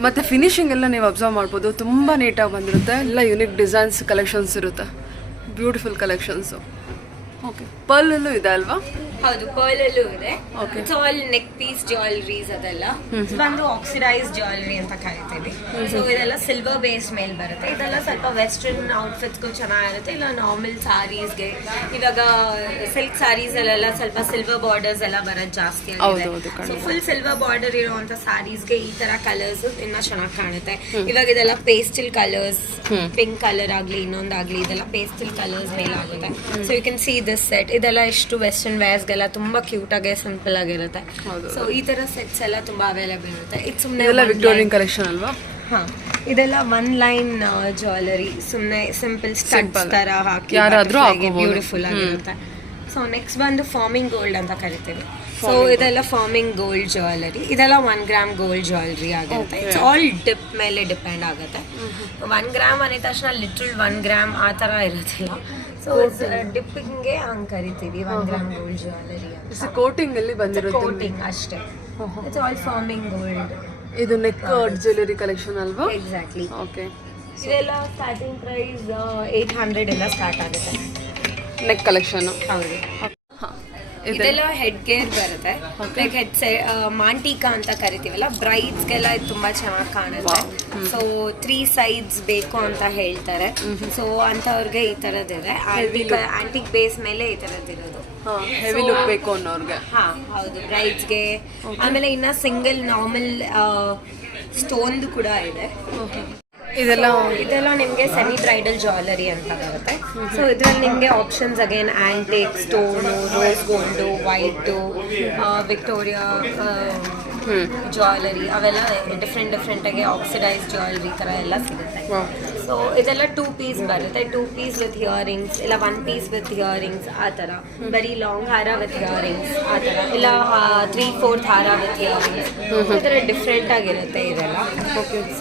ಮತ್ತು ಫಿನಿಶಿಂಗ್ ಎಲ್ಲ ನೀವು ಅಬ್ಸರ್ವ್ ಮಾಡ್ಬೋದು, ತುಂಬ ನೀಟಾಗಿ ಬಂದಿರುತ್ತೆ. ಎಲ್ಲ ಯುನಿಕ್ ಡಿಸೈನ್ಸ್ ಕಲೆಕ್ಷನ್ಸ್ ಇರುತ್ತೆ, ಬ್ಯೂಟಿಫುಲ್ ಕಲೆಕ್ಷನ್ಸು. ಓಕೆ. ಪರ್ಲಲ್ಲೂ ಇದೆ ಅಲ್ವಾ? ಹೌದು ಪರ್ಲ್ ಅಲ್ಲೂ ಇದೆ. Okay. It's all neck piece jewelleries ಅದೆಲ್ಲ. ಇದು ಬಂದು ಆಕ್ಸಿಡೈಸ್ ಜ್ಯುವೆಲರಿ ಅಂತ ಕರಿತೀವಿ. ಸೊ ಇದೆಲ್ಲ ಸಿಲ್ವರ್ ಬೇಸ್ ಮೇಲೆ ಬರುತ್ತೆ. ಇದೆಲ್ಲ ಸ್ವಲ್ಪ ವೆಸ್ಟರ್ನ್ ಔಟ್ಫಿಟ್ಸ್ಗೂ ಚೆನ್ನಾಗಿರುತ್ತೆ, ಇಲ್ಲ ನಾರ್ಮಲ್ ಸಾರೀಸ್ಗೆ. ಇವಾಗ ಸಿಲ್ಕ್ ಸಾರೀಸ್ ಅಲ್ಲೆಲ್ಲ ಸ್ವಲ್ಪ ಸಿಲ್ವರ್ ಬಾರ್ಡರ್ಸ್ ಎಲ್ಲ ಬರೋದು ಜಾಸ್ತಿ ಆಗಿದೆ. ಸೊ ಫುಲ್ ಸಿಲ್ವರ್ ಬಾರ್ಡರ್ ಇರುವಂತ ಸಾರೀಸ್ಗೆ ಈ ತರ ಕಲರ್ಸ್ ಇನ್ನ ಚೆನ್ನಾಗಿ ಕಾಣುತ್ತೆ. ಇವಾಗ ಇದೆಲ್ಲ ಪೇಸ್ಟಲ್ ಕಲರ್ಸ್, ಪಿಂಕ್ ಕಲರ್ ಆಗ್ಲಿ ಇನ್ನೊಂದಾಗ್ಲಿ, ಇದೆಲ್ಲ ಪೇಸ್ಟಲ್ ಕಲರ್ಸ್ ಮೇಲೆ ಆಗುತ್ತೆ. So you can see this set. ಇದೆಲ್ಲ ಎಷ್ಟು ವೆಸ್ಟರ್ನ್ ವೇರ್ಸ್ಗೆಲ್ಲ ತುಂಬಾ ಕ್ಯೂಟ್ ಆಗಿ ಸಿಂಪಲ್ ಆಗಿರುತ್ತೆ. ಸೊ ಈ ತರ ಸೆಟ್ಸ್ ಎಲ್ಲ ತುಂಬಾ ಅವೈಲೇಬಲ್ ಇರುತ್ತೆ. ಇದು ಸುಮ್ಮನೆ ವಿಕ್ಟೋರಿಯನ್ ಕಲೆಕ್ಷನ್ ಅಲ್ವಾ? ಹಾ, ಇದೆಲ್ಲ ಒನ್ ಲೈನ್ ಜ್ಯುವೆಲರಿ, ಸುಮ್ಮನೆ ಸಿಂಪಲ್ ಸ್ಟಡ್ಸ್ ತರ ಹಾಕಿ ಯಾರಾದ್ರೂ ಬ್ಯೂಟಿಫುಲ್ ಆಗಿರುತ್ತೆ. ಸೊ ನೆಕ್ಸ್ಟ್ ಬಂದು ಫಾರ್ಮಿಂಗ್ ಗೋಲ್ಡ್ ಅಂತ ಕರಿತೀವಿ. ಸೊ ಇದೆಲ್ಲ ಫಾರ್ಮಿಂಗ್ ಗೋಲ್ಡ್ ಜ್ಯುವೆಲರಿ. ಇದೆಲ್ಲ 1 ಗ್ರಾಮ್ ಗೋಲ್ಡ್ ಜ್ಯುವೆಲರಿ ಆಗುತ್ತೆ. ಇಟ್ಸ್ ಆಲ್ ಡಿಪ್ ಮೇಲೆ ಡಿಪೆಂಡ್ ಆಗುತ್ತೆ. 1 ಗ್ರಾಮ್ ಅಂದ ತಕ್ಷಣ ಲಿಟ್ರಲ್ 1 ಗ್ರಾಮ್ ಆ ಥರ ಇರೋದಿಲ್ಲ. ಸೊ ಡಿಪ್ಪಿಂಗ್ಗೆ ಹಂಗೆ ಕರಿತೀವಿ 1 ಗ್ರಾಮ್ ಗೋಲ್ಡ್ ಜ್ಯುವೆಲರಿ. ಕೋಟಿಂಗ್ ಅಲ್ಲಿ ಬಂದಿರುತ್ತೆ, ಕೋಟಿಂಗ್ ಅಷ್ಟೇ. It's all farming gold. ಇದು ನೆಕ್ ಜ್ಯುವೆಲರಿ ಕಲೆಕ್ಷನ್ ಅಲ್ವಾ? ಎಕ್ಸಾಕ್ಟ್ಲಿ. ಓಕೆ. ಇದೆಲ್ಲ ಸ್ಟಾರ್ಟಿಂಗ್ ಪ್ರೈಸ್ 800 ಎಲ್ಲ ಸ್ಟಾರ್ಟ್ ಆಗುತ್ತೆ. Neck collection. ಹೌದು. ಇದೆಲ್ಲ ಹೆಡ್ ಗೇರ್ ಬರುತ್ತೆ. ಲೈಕ್ ಹೆಡ್ ಮಾಂಟಿಕಾ ಅಂತ ಕರಿತೀವಲ್ಲ, ಬ್ರೈಡ್ಸ್ಗೆಲ್ಲ ಇದು ತುಂಬಾ ಚೆನ್ನಾಗಿ ಕಾಣುತ್ತೆ. ಸೊ 3 ಸೈಡ್ಸ್ ಬೇಕು ಅಂತ ಹೇಳ್ತಾರೆ. ಸೊ ಅಂತವ್ರಿಗೆ ಈ ತರದಿದೆ. ಆಂಟಿಕ್ ಬೇಸ್ ಮೇಲೆ ಈ ತರದಿರೋದು. ಹೆವಿ ಲುಕ್ ಬೇಕು ಅನ್ನೋರ್ಗೆ. ಹಾ ಹೌದು, ಬ್ರೈಡ್ಸ್ಗೆ. ಆಮೇಲೆ ಇನ್ನ ಸಿಂಗಲ್ ನಾರ್ಮಲ್ ಸ್ಟೋನ್ದು ಕೂಡ ಇದೆ. ಇದೆಲ್ಲ ನಿಮಗೆ ಸೆಮಿ ಬ್ರೈಡಲ್ ಜ್ಯುವೆಲರಿ ಅಂತ ಬರುತ್ತೆ. ಸೊ ಇದ್ರಲ್ಲಿ ನಿಮಗೆ options again antique, stone, rose gold, white, Victoria jewellery, ಅವೆಲ್ಲ ಡಿಫ್ರೆಂಟ್ ಆಗಿ ಆಕ್ಸಿಡೈಸ್ ಜ್ಯುವೆಲರಿ ಥರ ಎಲ್ಲ ಸಿಗುತ್ತೆ. ಸೊ ಇದೆಲ್ಲ 2 ಪೀಸ್ ಬರುತ್ತೆ. 2 ಪೀಸ್ ವಿತ್ ಹಿಯರಿಂಗ್ಸ್, ಇಲ್ಲ 1 ಪೀಸ್ ವಿತ್ ಹಿಯರಿಂಗ್ಸ್ ಆ ಥರ. ಬರೀ ಲಾಂಗ್ ಹಾರ ವಿತ್ ಹಿಯರಿಂಗ್ಸ್ ಆ ಥರ, ಇಲ್ಲ 3/4 ಹಾರ ವಿತ್ ಹಿಯರಿಂಗ್ಸ್. ಈ ಥರ ಡಿಫ್ರೆಂಟ್ ಆಗಿರುತ್ತೆ ಇದೆಲ್ಲ.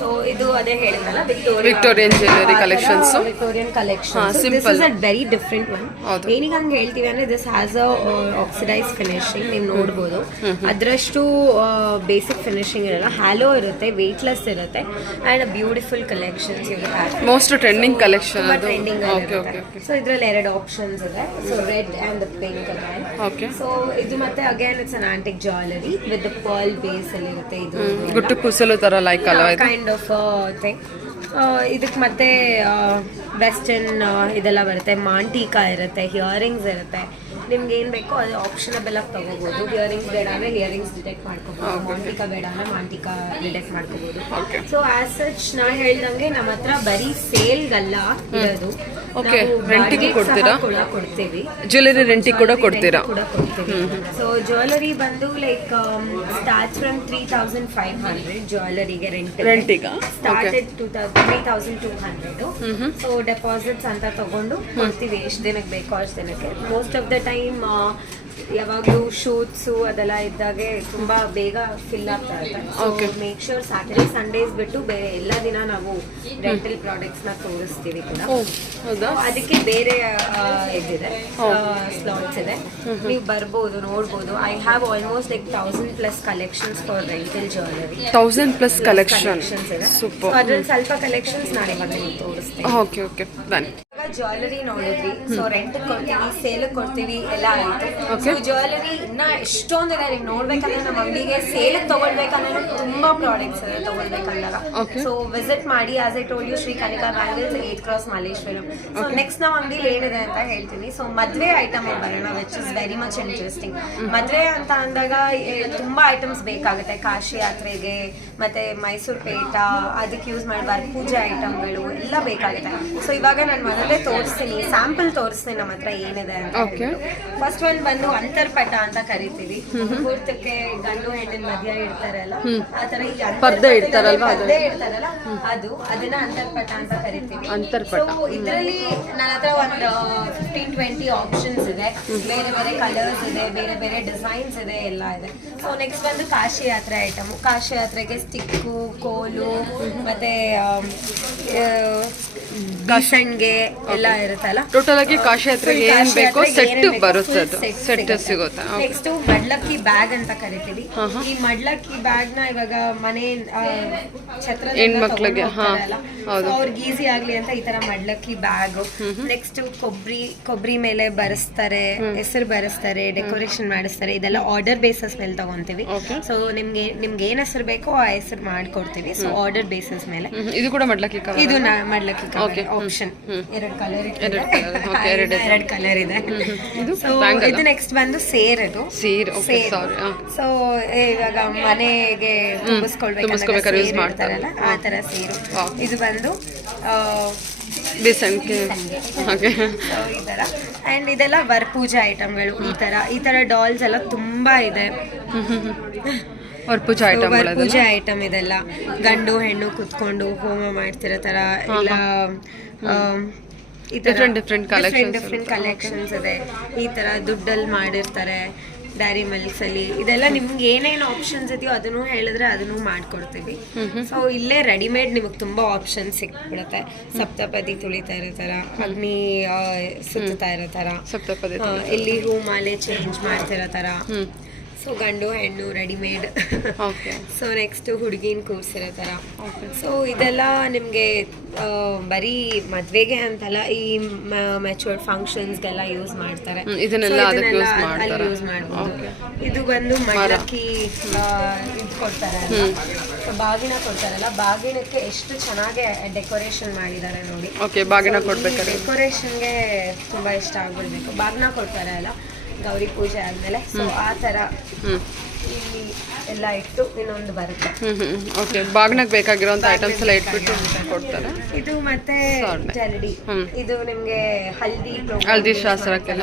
ಸೊ ಇದು ಅದೇ ಹೇಳಿದ್ನಲ್ಲ, Victorian jewellery collections. Victorian collections. This is a very different one. ಏನಿಗೆ ಹಂಗೆ ಹೇಳ್ತೀವಿ ಅಂದ್ರೆ, this has a oxidise finishing. ನೀವು ನೋಡ್ಬೋದು, ಅದರಷ್ಟು ಬೇಸಿಕ್ ಫಿನಿಶಿಂಗ್ ಇರಲ್ಲ. ಹ್ಯಾಲೋ ಇರುತ್ತೆ, ವೇಟ್ಲೆಸ್ ಇರುತ್ತೆ, and beautiful collections. Most trending collection. So ಇದ್ರಲ್ಲಿ 2 ಆಪ್ಷನ್ಸ್ ಇದೆ. So red and pink again. Okay. So ಇದು ಮತ್ತೆ again it's an antique jewellery with pearl base ಅಲ್ಲಿ ಇರುತ್ತೆ. ಇದು ಗುಟ್ಟು ಕುಸಲು ತರ ಲೈಕ್ ಅಲ್ವಾ? Kind of thing. ಇದಕ್ಕೆ ಮತ್ತೆ ವೆಸ್ಟರ್ನ್ ಇದೆಲ್ಲ ಬರುತ್ತೆ. ಮಾಂಟಿಕಾ ಇರುತ್ತೆ, ಹಿಯರಿಂಗ್ಸ್ ಇರುತ್ತೆ. ನಿಮ್ಗೆ ಏನು ಬೇಕೋ ಅದು ಆಪ್ಷನಬಲ್ ಆಗಿ ತಗೋಬಹುದು. ಹಿಯರಿಂಗ್ಸ್ ಬೇಡ ಅಂದ್ರೆ ಹಿಯರಿಂಗ್ಸ್ ಡಿಟೆಕ್ಟ್ ಮಾಡ್ಕೋಬಹುದು, ಮಾಂಟಿಕಾ ಬೇಡ ಅಂದ್ರೆ ಮಾಂಟಿಕಾ ಡಿಟೆಕ್ಟ್ ಮಾಡ್ಕೋಬಹುದು. ಸೊ ಆಸ್ ಸಚ್ ನಾ ಹೇಳ್ದಂಗೆ ನಮ್ಮ ಹತ್ರ ಬರೀ ಸೇಲ್ಗಲ್ಲ ಇರೋದು, ರೆಂಟಿಗೆ ಕೊಡ್ತೀರಾ? ಕೊಡ್ತೀವಿ. ಜ್ಯುವೆಲರಿ ರೆಂಟಿಗೆ ಕೂಡ ಕೊಡ್ತೀರಾ? ಸೊ ಜ್ಯುವೆಲರಿ ಬಂದು ಲೈಕ್ ಸ್ಟಾರ್ಟ್ ಫ್ರಮ್ 3,500 ಜ್ಯುವೆಲರಿಗೆ ರೆಂಟಿಗ ಸ್ಟಾರ್ಟೆಡ್ 3,200. ಸೊ ಡೆಪಾಸಿಟ್ಸ್ ಅಂತ ತಗೊಂಡು ಕೊಡ್ತೀವಿ. ಎಷ್ಟು ದಿನಕ್ಕೆ ಬೇಕೋ ಅಷ್ಟು ದಿನಕ್ಕೆ. ಮೋಸ್ಟ್ ಆಫ್ ದ ಟೈಮ್ ಯಾವಾಗಲೂ ಶೂಟ್ಸು ಅದೆಲ್ಲ ಇದ್ದಾಗೆ ತುಂಬಾ ಬೇಗ ಫಿಲ್ ಆಗ್ತಾ ಇರುತ್ತೆ. ಮೇಕ್ ಶೋರ್ ಸ್ಯಾಟರ್ಡೇ ಸಂಡೇಸ್ ಬಿಟ್ಟು ಬೇರೆ ಎಲ್ಲ ದಿನ ನಾವು ರೆಂಟಲ್ ಪ್ರಾಡಕ್ಟ್ಸ್ ನ ತೋರಿಸ್ತೀವಿ ಕೂಡ. ಅದಕ್ಕೆ ಬೇರೆ ಇದಿದೆ, ಸ್ಲಾಟ್ಸ್ ಇದೆ. ನೀವು ಬರ್ಬೋದು, ನೋಡ್ಬೋದು. I have almost like 1,000+ collections for rental jewellery. 1,000+ collections ಇದೆ. ಸೂಪರ್. ಅದ್ರಲ್ಲಿ ಸ್ವಲ್ಪ ಕಲೆಕ್ಷನ್ಸ್ ನಾನು ಇವಾಗ ನಿಮ್ಗೆ ತೋರಿಸ್ತೀನಿ. ಓಕೆ ಓಕೆ ಬನ್ನಿ. ಜ್ಯುವೆಲರಿ ನೋಡಿದ್ರಿ. ಸೊ ರೆಂಟ್ ಕೊಡ್ತೀವಿ, ಸೇಲ್ ಕೊಡ್ತೀವಿ, ಎಲ್ಲ ಆಯ್ತು. ಸೊ ಜ್ಯುವೆಲರಿ ಇನ್ನ ಎಷ್ಟೊಂದಿದೆ. ನೀವು ನೋಡ್ಬೇಕಂದ್ರೆ ನಮ್ಮ ಅಂಗಡಿಗೆ ಸೇಲ್ ತಗೊಳ್ಬೇಕಂದ್ರೆ ತುಂಬಾ ಪ್ರಾಡಕ್ಟ್ಸ್ ಇದೆ ತಗೊಳ್ಬೇಕಂದಾಗ. ಸೊ ವಿಸಿಟ್ ಮಾಡಿ. As I told you, Shri Kanika bangles, 8 cross Malleshwaram. So next ನಾವು ಅಂಗಡಿಲಿ ಏನಿದೆ ಅಂತ ಹೇಳ್ತೀನಿ. ಸೊ ಮದ್ವೆ ಐಟಮ್ ಬರೋಣ, which is very much interesting. ಮದ್ವೆ ಅಂತ ಅಂದಾಗ ತುಂಬಾ ಐಟಮ್ಸ್ ಬೇಕಾಗುತ್ತೆ. ಕಾಶಿ ಯಾತ್ರೆಗೆ ಮತ್ತೆ ಮೈಸೂರು ಪೇಟ, ಅದಕ್ಕೆ ಯೂಸ್ ಮಾಡಿ ವರಪೂಜೆ ಐಟಮ್ಗಳು ಎಲ್ಲ ಬೇಕಾಗುತ್ತೆ. ಸೊ ಇವಾಗ ನಾನು ಮೊದಲೇ ತೋರಿಸ್ತೀನಿ, ಸ್ಯಾಂಪಲ್ ತೋರಿಸ್ತೀನಿ ನಮ್ಮ ಹತ್ರ ಏನಿದೆ ಅಂತ. ಫಸ್ಟ್ ಒಂದು ಬಂದು ಅಂತರ್ಪಟ ಅಂತ ಕರಿತೀವಿ. ಮುಹೂರ್ತಕ್ಕೆ ಗಂಡು ಹೆಣ್ಣಿನ ಮಧ್ಯ ಇಡ್ತಾರಲ್ಲ ಆ ತರ, ಈ ಪರ್ದೆ ಇಡ್ತಾರಲ್ಲ ಅದು, ಅದನ್ನ ಅಂತರ್ಪಟ ಅಂತ ಕರಿತೀವಿ. ಇದರಲ್ಲಿ ನನ್ನ ಹತ್ರ ಒಂದು 15-20 ಆಪ್ಷನ್ಸ್ ಇದೆ. ಬೇರೆ ಬೇರೆ ಕಲರ್ಸ್ ಇದೆ, ಬೇರೆ ಬೇರೆ ಡಿಸೈನ್ಸ್ ಇದೆ, ಎಲ್ಲ ಇದೆ. ಸೊ ನೆಕ್ಸ್ಟ್ ಬಂದು ಕಾಶಿ ಯಾತ್ರೆ ಐಟಮ್. ಕಾಶಿ ಯಾತ್ರೆಗೆ ಸ್ಟಿಕ್ಕು, ಕೋಲು, ಮತ್ತೆ ಕಾಶನ್ಗೆ ಎಲ್ಲ ಇರುತ್ತಲ್ಲ. ಟೋಟಲ್ ಆಗಿ ಕಾಶಿ ಯಾತ್ರೆಗೆ ಏನ್ ಬೇಕೋ ಸೆಟ್ ಬರುತ್ತೆ, ಅದು ಸೆಟ್ ಸಿಗುತ್ತೆ. ನೆಕ್ಸ್ಟ್ ಮಡ್ಲಕ್ಕಿ ಬ್ಯಾಗ್ ಅಂತ ಕರಿತೀವಿ. ಈ ಮಡ್ಲಕ್ಕಿ ಬ್ಯಾಗ್ ನ ಇವಾಗ ಮನೆ ಹೆಣ್ಮಕ್ಳಿಗೆ ಅವ್ರಿಗೆ ಈಸಿ ಆಗ್ಲಿ ಅಂತ ಈ ತರ ಮಡ್ಲಕ್ಕಿ ಬ್ಯಾಗ್. ನೆಕ್ಸ್ಟ್ ಕೊಬ್ಬರಿ ಮೇಲೆ ಬರೆಸ್ತಾರೆ, ಹೆಸರು ಬರೆಸ್ತಾರೆ, ಡೆಕೋರೇಷನ್ ಮಾಡಿಸ್ತಾರೆ. ಇದೆಲ್ಲ ಆರ್ಡರ್ ಬೇಸಿಸ್ ಮೇಲೆ ತಗೊಂತೀವಿ. ಸೊ ನಿಮ್ಗೆ ಏನ್ ಹೆಸರು ಬೇಕೋ ಆ ಹೆಸರು ಮಾಡ್ಕೊಡ್ತೀವಿ. ಸೊ ಆರ್ಡರ್ ಬೇಸಿಸ್ ಮೇಲೆ. ಇದು ಕೂಡ ಮಡ್ಲಕ್ಕಿ ಇದು ಮಡ್ಲಕ್ಕಿ ಆಪ್ಷನ್. 2 ಕಲರ್ ಇದೆ. ಇದು ನೆಕ್ಸ್ಟ್ ಬಂದು ಸೇರ್. ಇದು ಸೊ ಇವಾಗ ಮನೆಗೆ ತುಂಬಿಸ್ಕೊಳ್ಬೇಕಾದ್ರೆ ಯೂಸ್ ಮಾಡ್ತಾರಲ್ಲ ಆ ತರ ಸೇರು. ಇದು ಬಂದು ಬೇಸನ್ಗೆ ಈ ತರ. ಅಂಡ್ ಇದೆಲ್ಲ ವರಪೂಜೆ ಐಟಮ್ಗಳು. ಈ ತರ ಡಾಲ್ಸ್ ಎಲ್ಲ ತುಂಬಾ ಇದೆ. ವರಪೂಜೆ ಐಟಮ್ ಇದೆಲ್ಲ ಗಂಡು ಹೆಣ್ಣು ಕುತ್ಕೊಂಡು ಹೋಮ ಮಾಡ್ತಿರೋ ತರ ಎಲ್ಲ ಡಿಫ್ರೆಂಟ್ ಕಲೆಕ್ಷನ್ಸ್ ಇದೆ. ಈ ತರ ದುಡ್ಡಲ್ಲಿ ಮಾಡಿರ್ತಾರೆ ಡೈರಿ ಮಿಲ್ಕ್ಸ್ ಅಲ್ಲಿ. ಇದೆಲ್ಲ ನಿಮ್ಗೆ ಏನೇನು ಆಪ್ಷನ್ಸ್ ಇದೆಯೋ ಅದನ್ನು ಹೇಳಿದ್ರೆ ಅದನ್ನು ಮಾಡ್ಕೊಡ್ತೀವಿ. ಸೊ ಇಲ್ಲೇ ರೆಡಿಮೇಡ್ ನಿಮಗೆ ತುಂಬಾ ಆಪ್ಷನ್ ಸಿಕ್ಬಿಡುತ್ತೆ. ಸಪ್ತಪದಿ ತುಳಿತಾ ಇರೋ ತರ, ಅಗ್ನಿ ಸುತ್ತಾ ಇರೋ ತರ, ಇಲ್ಲಿ ಹೂ ಮಾಲೆ ಚೇಂಜ್ ಮಾಡ್ತಿರೋ ತರ. ಸೊ ಗಂಡು ಹೆಣ್ಣು ರೆಡಿಮೇಡ್. ಸೊ ನೆಕ್ಸ್ಟ್ ಹುಡುಗಿನ ಕೂರ್ಸಿರೋ ತರ. ಸೊ ಇದೆಲ್ಲ ನಿಮ್ಗೆ ಬರೀ ಮದ್ವೆಗೆ ಅಂತಲ್ಲ, ಈ ಮೆಚೂರ್ಡ್ ಫಂಕ್ಷನ್ಸ್ಗೆಲ್ಲ ಯೂಸ್ ಮಾಡ್ತಾರೆ. ಅಲ್ಲಿ ಯೂಸ್ ಮಾಡ್ಬೋದು. ಇದು ಬಂದು ಮಡ್ಲಕ್ಕಿ ಇದು ಕೊಡ್ತಾರೆ, ಬಾಗಿನ ಕೊಡ್ತಾರಲ್ಲ, ಬಾಗಿನಕ್ಕೆ ಎಷ್ಟು ಚೆನ್ನಾಗಿ ಡೆಕೋರೇಷನ್ ಮಾಡಿದ್ದಾರೆ ನೋಡಿ. ಡೆಕೋರೇಷನ್ಗೆ ತುಂಬಾ ಇಷ್ಟ ಆಗ್ಬಿಡ್ಬೇಕು. ಬಾಗಿನ ಕೊಡ್ತಾರೆ ಅಲ್ಲ ಗೌರಿ ಪೂಜೆ ಆದ್ಮೇಲೆ. ಸೊ ಆ ತರ ಇಲ್ಲಿ ಎಲ್ಲ ಇಟ್ಟು ಇನ್ನೊಂದು ಬರುತ್ತೆ. ಬಾಗ್ನಕ್ ಬೇಕಾಗಿರೋಂತ ಐಟಮ್ಸ್ ಎಲ್ಲ ಇಟ್ಬಿಟ್ಟು ಕೊಡ್ತಾರೆ. ಇದು ಮತ್ತೆ ಜರಡಿ. ಇದು ನಿಮ್ಗೆ ಹಲ್ದಿ ಶಾಸ್ತ್ರಕ್ಕೆಲ್ಲ